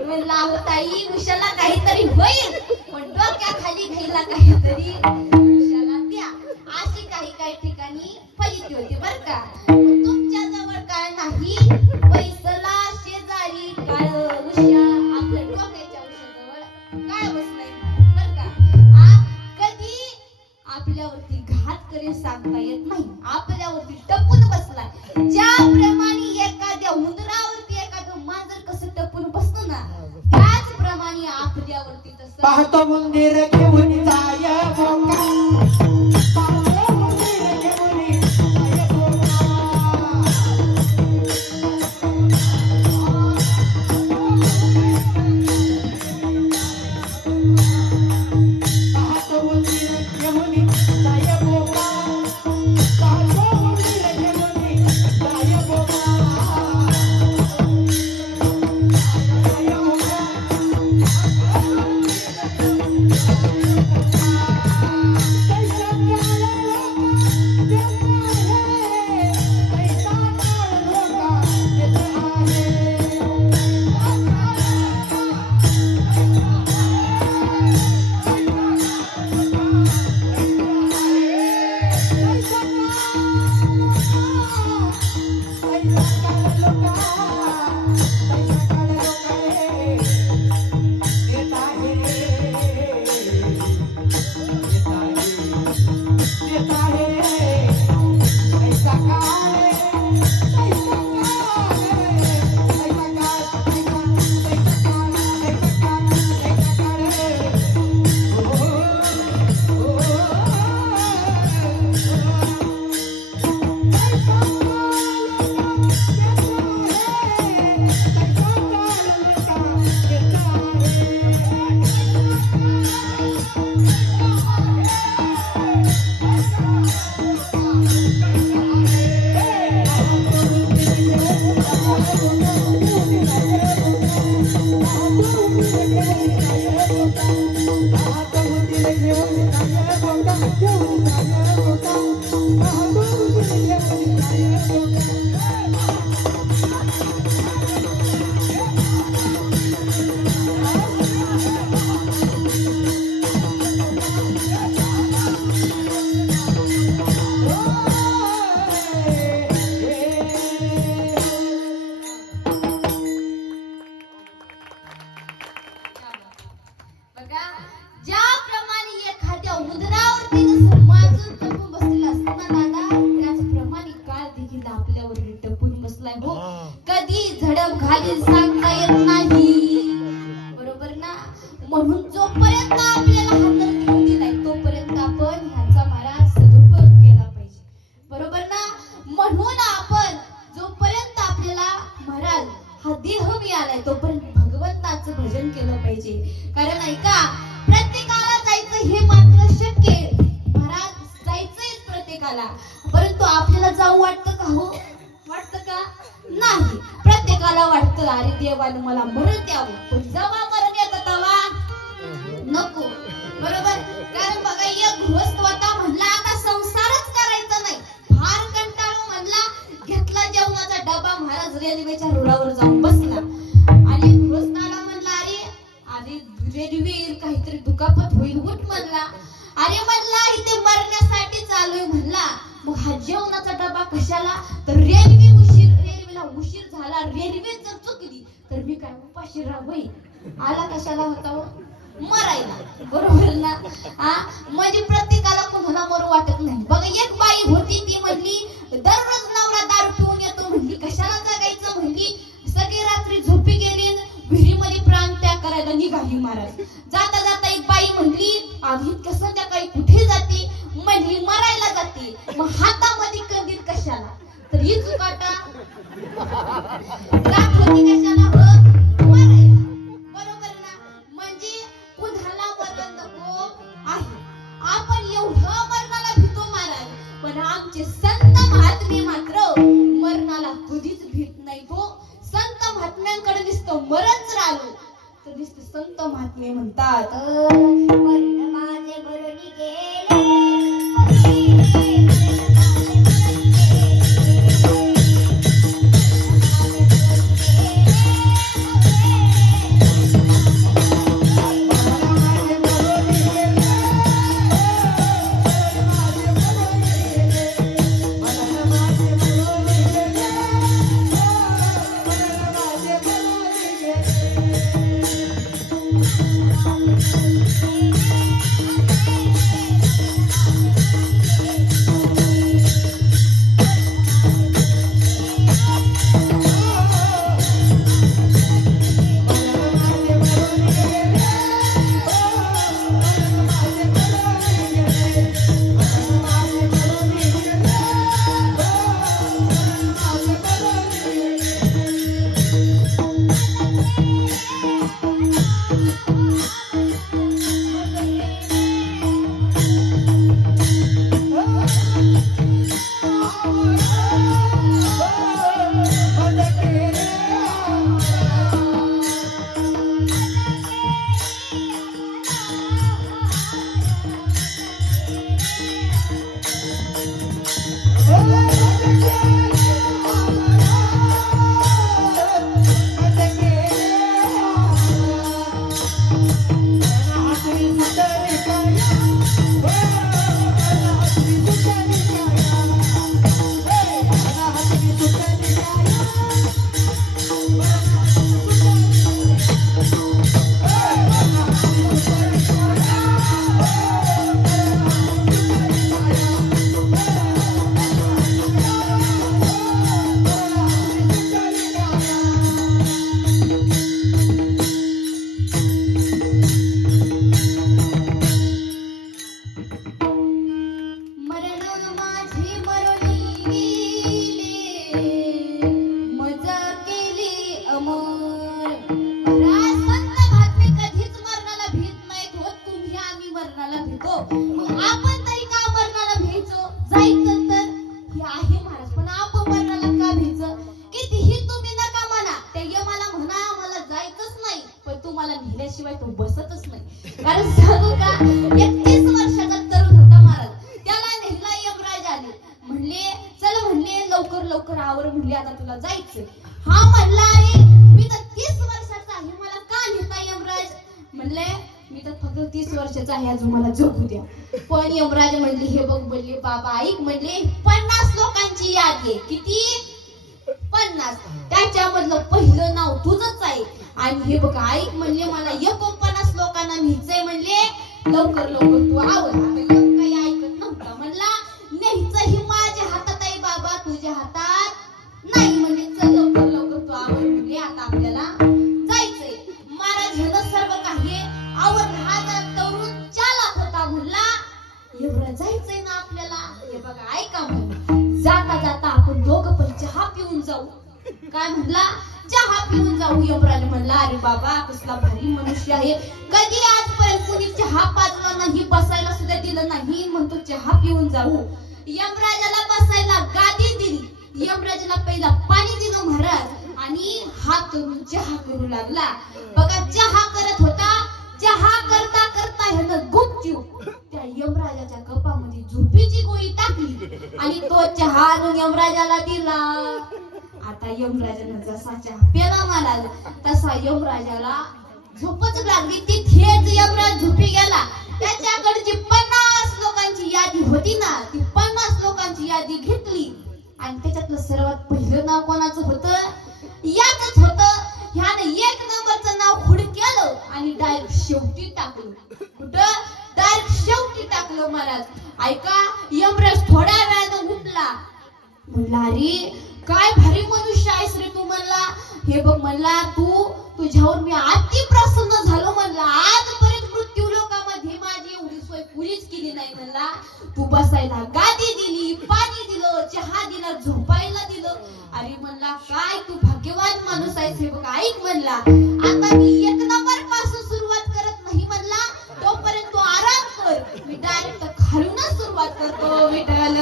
म्हणलं अहो ताई उशाला काहीतरी होईल पण डोक्याखाली घ्यायला काहीतरी उशाला द्या. अशी काही ठिकाणी फजिती होती बर का. तुमच्या जवळ काय नाही पैसला शेजारी काळ उशा आपल्या डोक्याच्या उशाजवळ काय बसलाय बर का. कधी आपल्यावरती घात करेल सांगता येत नाही. आपल्यावरती टपून बसलाय. ज्याप्रमाणे एखाद्या उंदरावरती एखादं मांजर कसं टपून बसतो ना त्याचप्रमाणे आपल्यावरती तसं पाहतो मंदिर घेऊन जाय बोका. पाहतो मंदिर घेऊन जाय बोका. पाहतो मंदिर घेऊन जाय बोका. पाहतो मंदिर घेऊन जाय बोका. जाय बोका. बघा ज्याप्रमाणे एखाद्या उंदरावरती जसं मांजर टपून बसलेलं असतं ना दादा त्याचप्रमाणे काळ देखील आपल्यावर टपून बसलाय हो. कधी झडप घालील सांगता येत नाही बरोबर ना. म्हणून जोपर्यंत आपल्याला हातात घेऊन दिलाय तोपर्यंत आपण ह्याचा महाराज सदुपयोग केला पाहिजे बरोबर ना. म्हणून आपण जोपर्यंत आपल्याला महाराज हा देह मिळालाय तोपर्यंत भगवंताचं भजन केलं पाहिजे. कारण ऐका प्रत्येकाला जायचं हे मात्र शक्य आहे. महाराज जायचंय प्रत्येकाला परंतु आपल्याला जाऊ वाटतं का हो. वाटतं का नाही. प्रत्येकाला वाटतं अरे देवानं मला मरण द्यावं पण जेव्हा मरण येतं तेव्हा नको बरोबर. कारण बघा एक गृहस्थ होता म्हणला आता संसारच करायचा नाही. फार कंटाळू म्हणला घेतला जेवणाचा डबा महाराज रेल्वेच्या रुळावर जाऊन बसला आणि गृहस्थाला म्हणला अरे रेल्वे काहीतरी दुखापत होईल उठ म्हणला. अरे म्हणला इथे मरण्यासाठी चालू आहे म्हणला. मग हा जेवणाचा डबा कशाला तर रेल्वेला उशीर झाला. रेल्वे जर चुकली तर मी काय उपाशी राहावं. आला कशाला होता हो मरायला बरोबर ना. म्हणजे प्रत्येकाला कोणाला मरू वाटत नाही. बघा एक बाई होती ती म्हणली दररोज नवरा दारू पिऊन येतो म्हणली कशाला जगायचं म्हणली. सगळी रात्री झोपी गेली विहिरीमध्ये प्राण त्याग करायला निघाली महाराज. जाता जाता एक बाई म्हणली आधी कसं त्या काही कुठे जाते म्हणली मरायला जाते. मग हातामध्ये कंदील कशाला तर ही चुकाटा रात होती कशाला हो मरायला बरोबर ना. म्हणजे कुणाला मरण नको आहे. आपण एवढं मरणाला भीतो महाराज पण आमचे संत महात्मे मात्र मरणाला कधीच भीत नाही हो. संत महात्म्यांकडे नुसतं मरणच राहिलो तर नुसतं संत महात्मे म्हणतात मरण माझे बरणी गेले आवर म्हणली आता तुला जायचंय. हा म्हणला अरे मी तर 30 वर्षाचा आहे, मला का नेता यमराज? म्हणले मी तर फक्त 30 वर्षाचा आहे, अजून मला जगू द्या. पण यमराज म्हणले हे बघ म्हणले बाबा ऐक म्हणले 50 लोकांची यादी आहे. किती? 50. त्याच्यामधलं पहिलं नाव तुझंच आहे. आणि हे बघ ऐक म्हणले मला 49 लोकांना न्यायचंय म्हणले, लवकर लवकर तू आवर. काही ऐकत नव्हता, म्हणला न्यायचं ही माझ्या हातात आहे बाबा, तुझ्या हातात नाही. म्हणजे चल लवकर लवकर तू आवर म्हणले, आता आपल्याला जायचंय. महाराज ह्यानं सर्व काही आवर. हा जरा तरुण चालाक होता, म्हणला एवढं जायचंय ना आपल्याला, हे बघा ऐका म्हणलं जाता जाता आपण दोघं पण चहा पिऊन जाऊ. काय म्हणला? चहा पिऊन जाऊ. यमराज म्हणला अरे बाबा कसला भारी मनुष्य आहे, कधी आजपर्यंत कुणी चहा पाजला नाही, बसायला सुद्धा दिलं नाही, म्हणतो चहा पिऊन जाऊ. यमराजाला बसायला गादी दिली, यमराजाला पहिला पाणी दिलं महाराज, आणि हात करून चहा करू लागला. बघा चहा करत होता, चहा करता करता ह्यानं गुपचूप त्या यमराजाच्या कपामध्ये झोपेची गोळी टाकली आणि तो चहा आणून यमराजाला दिला. आता यमराजानं जसा चहा प्याला मला तसा यमराजाला झोपच लागली. तिथेच यमराज झोपी गेला. त्याच्याकडची 50 लोकांची यादी होती ना, ती 50 लोकांची यादी घेतली आणि त्याच्यातलं सर्वात पहिलं नाव कोणाचं होतं? याचंच होतं. ह्याने 1 नंबरचं नाव खुड केलं आणि डायरेक्ट शेवटी टाकलं. कुठं? डायरेक्ट शेवटी टाकलं महाराज. ऐका यमराज थोड्या वेळानं उठला, म्हणला अरे काय भारी मनुष्य आहेस रे तू. म्हणला हे बघ म्हणला तुझ्यावर मी अति प्रसन्न झालो. म्हणला आजपर्यंत मृत्यू लोकांमध्ये माझी एवढी सोय पुरीच केली नाही. म्हणला तू बसायला गादी दिली, पाणी दिलं, चहा दिला, झोपायला दिलं. अरे म्हणला काय तू भाग्यवान माणूस आहेस. हे बघ ऐक म्हणला आता मी 1 नंबर पासून सुरुवात करत नाही. म्हणला तोपर्यंत तू आराम कर, मी डायरेक्ट खालूनच सुरुवात करतो. विठ्ठल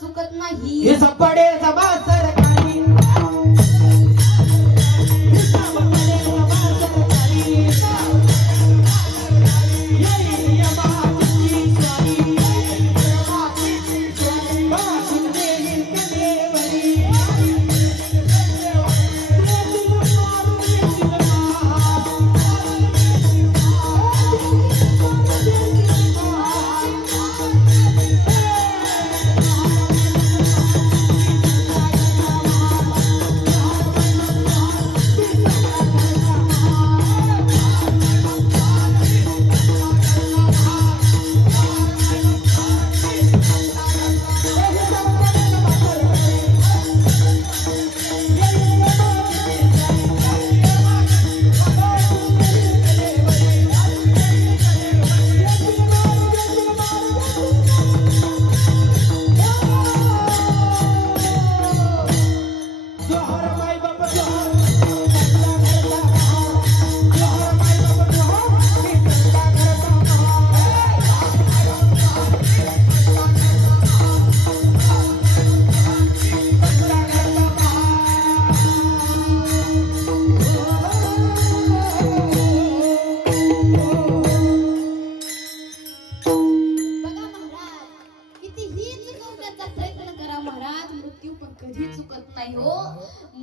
चुकत नाही. हे सपडे सभा सरकारी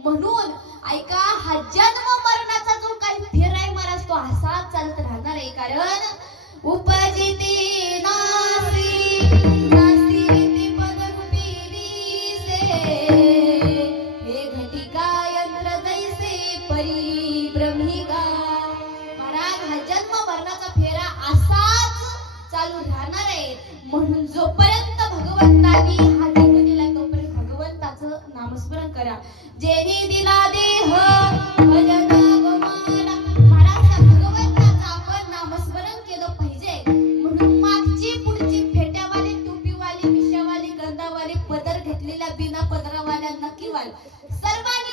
म्हणून ऐका हा जन्म मरणाचा जो काही फेर आहे महाराज तो असाच चालत राहणार आहे. कारण उपजिते नासी नासी रीती पदरूपी दिसे, हे घटिका यंत्र दैसे परी ब्रह्मिका. महाराज हा जन्म मरणाचा फेरा असाच चालू राहणार आहे. म्हणून जोपर्यंत भगवंतानी हा देह दिला तोपर्यंत भगवंताचं नामस्मरण करा. जेनी दिला देह भजन गमन. महाराज भगवंताचं आपण नामस्मरण केलं पाहिजे. म्हणून मागची पुढची फेट्यावाले टोपीवाले मिशावाले गंधावाले पदर घेतलेल्या बिना पदरावाल्या नक्कीवाले सर्वांनी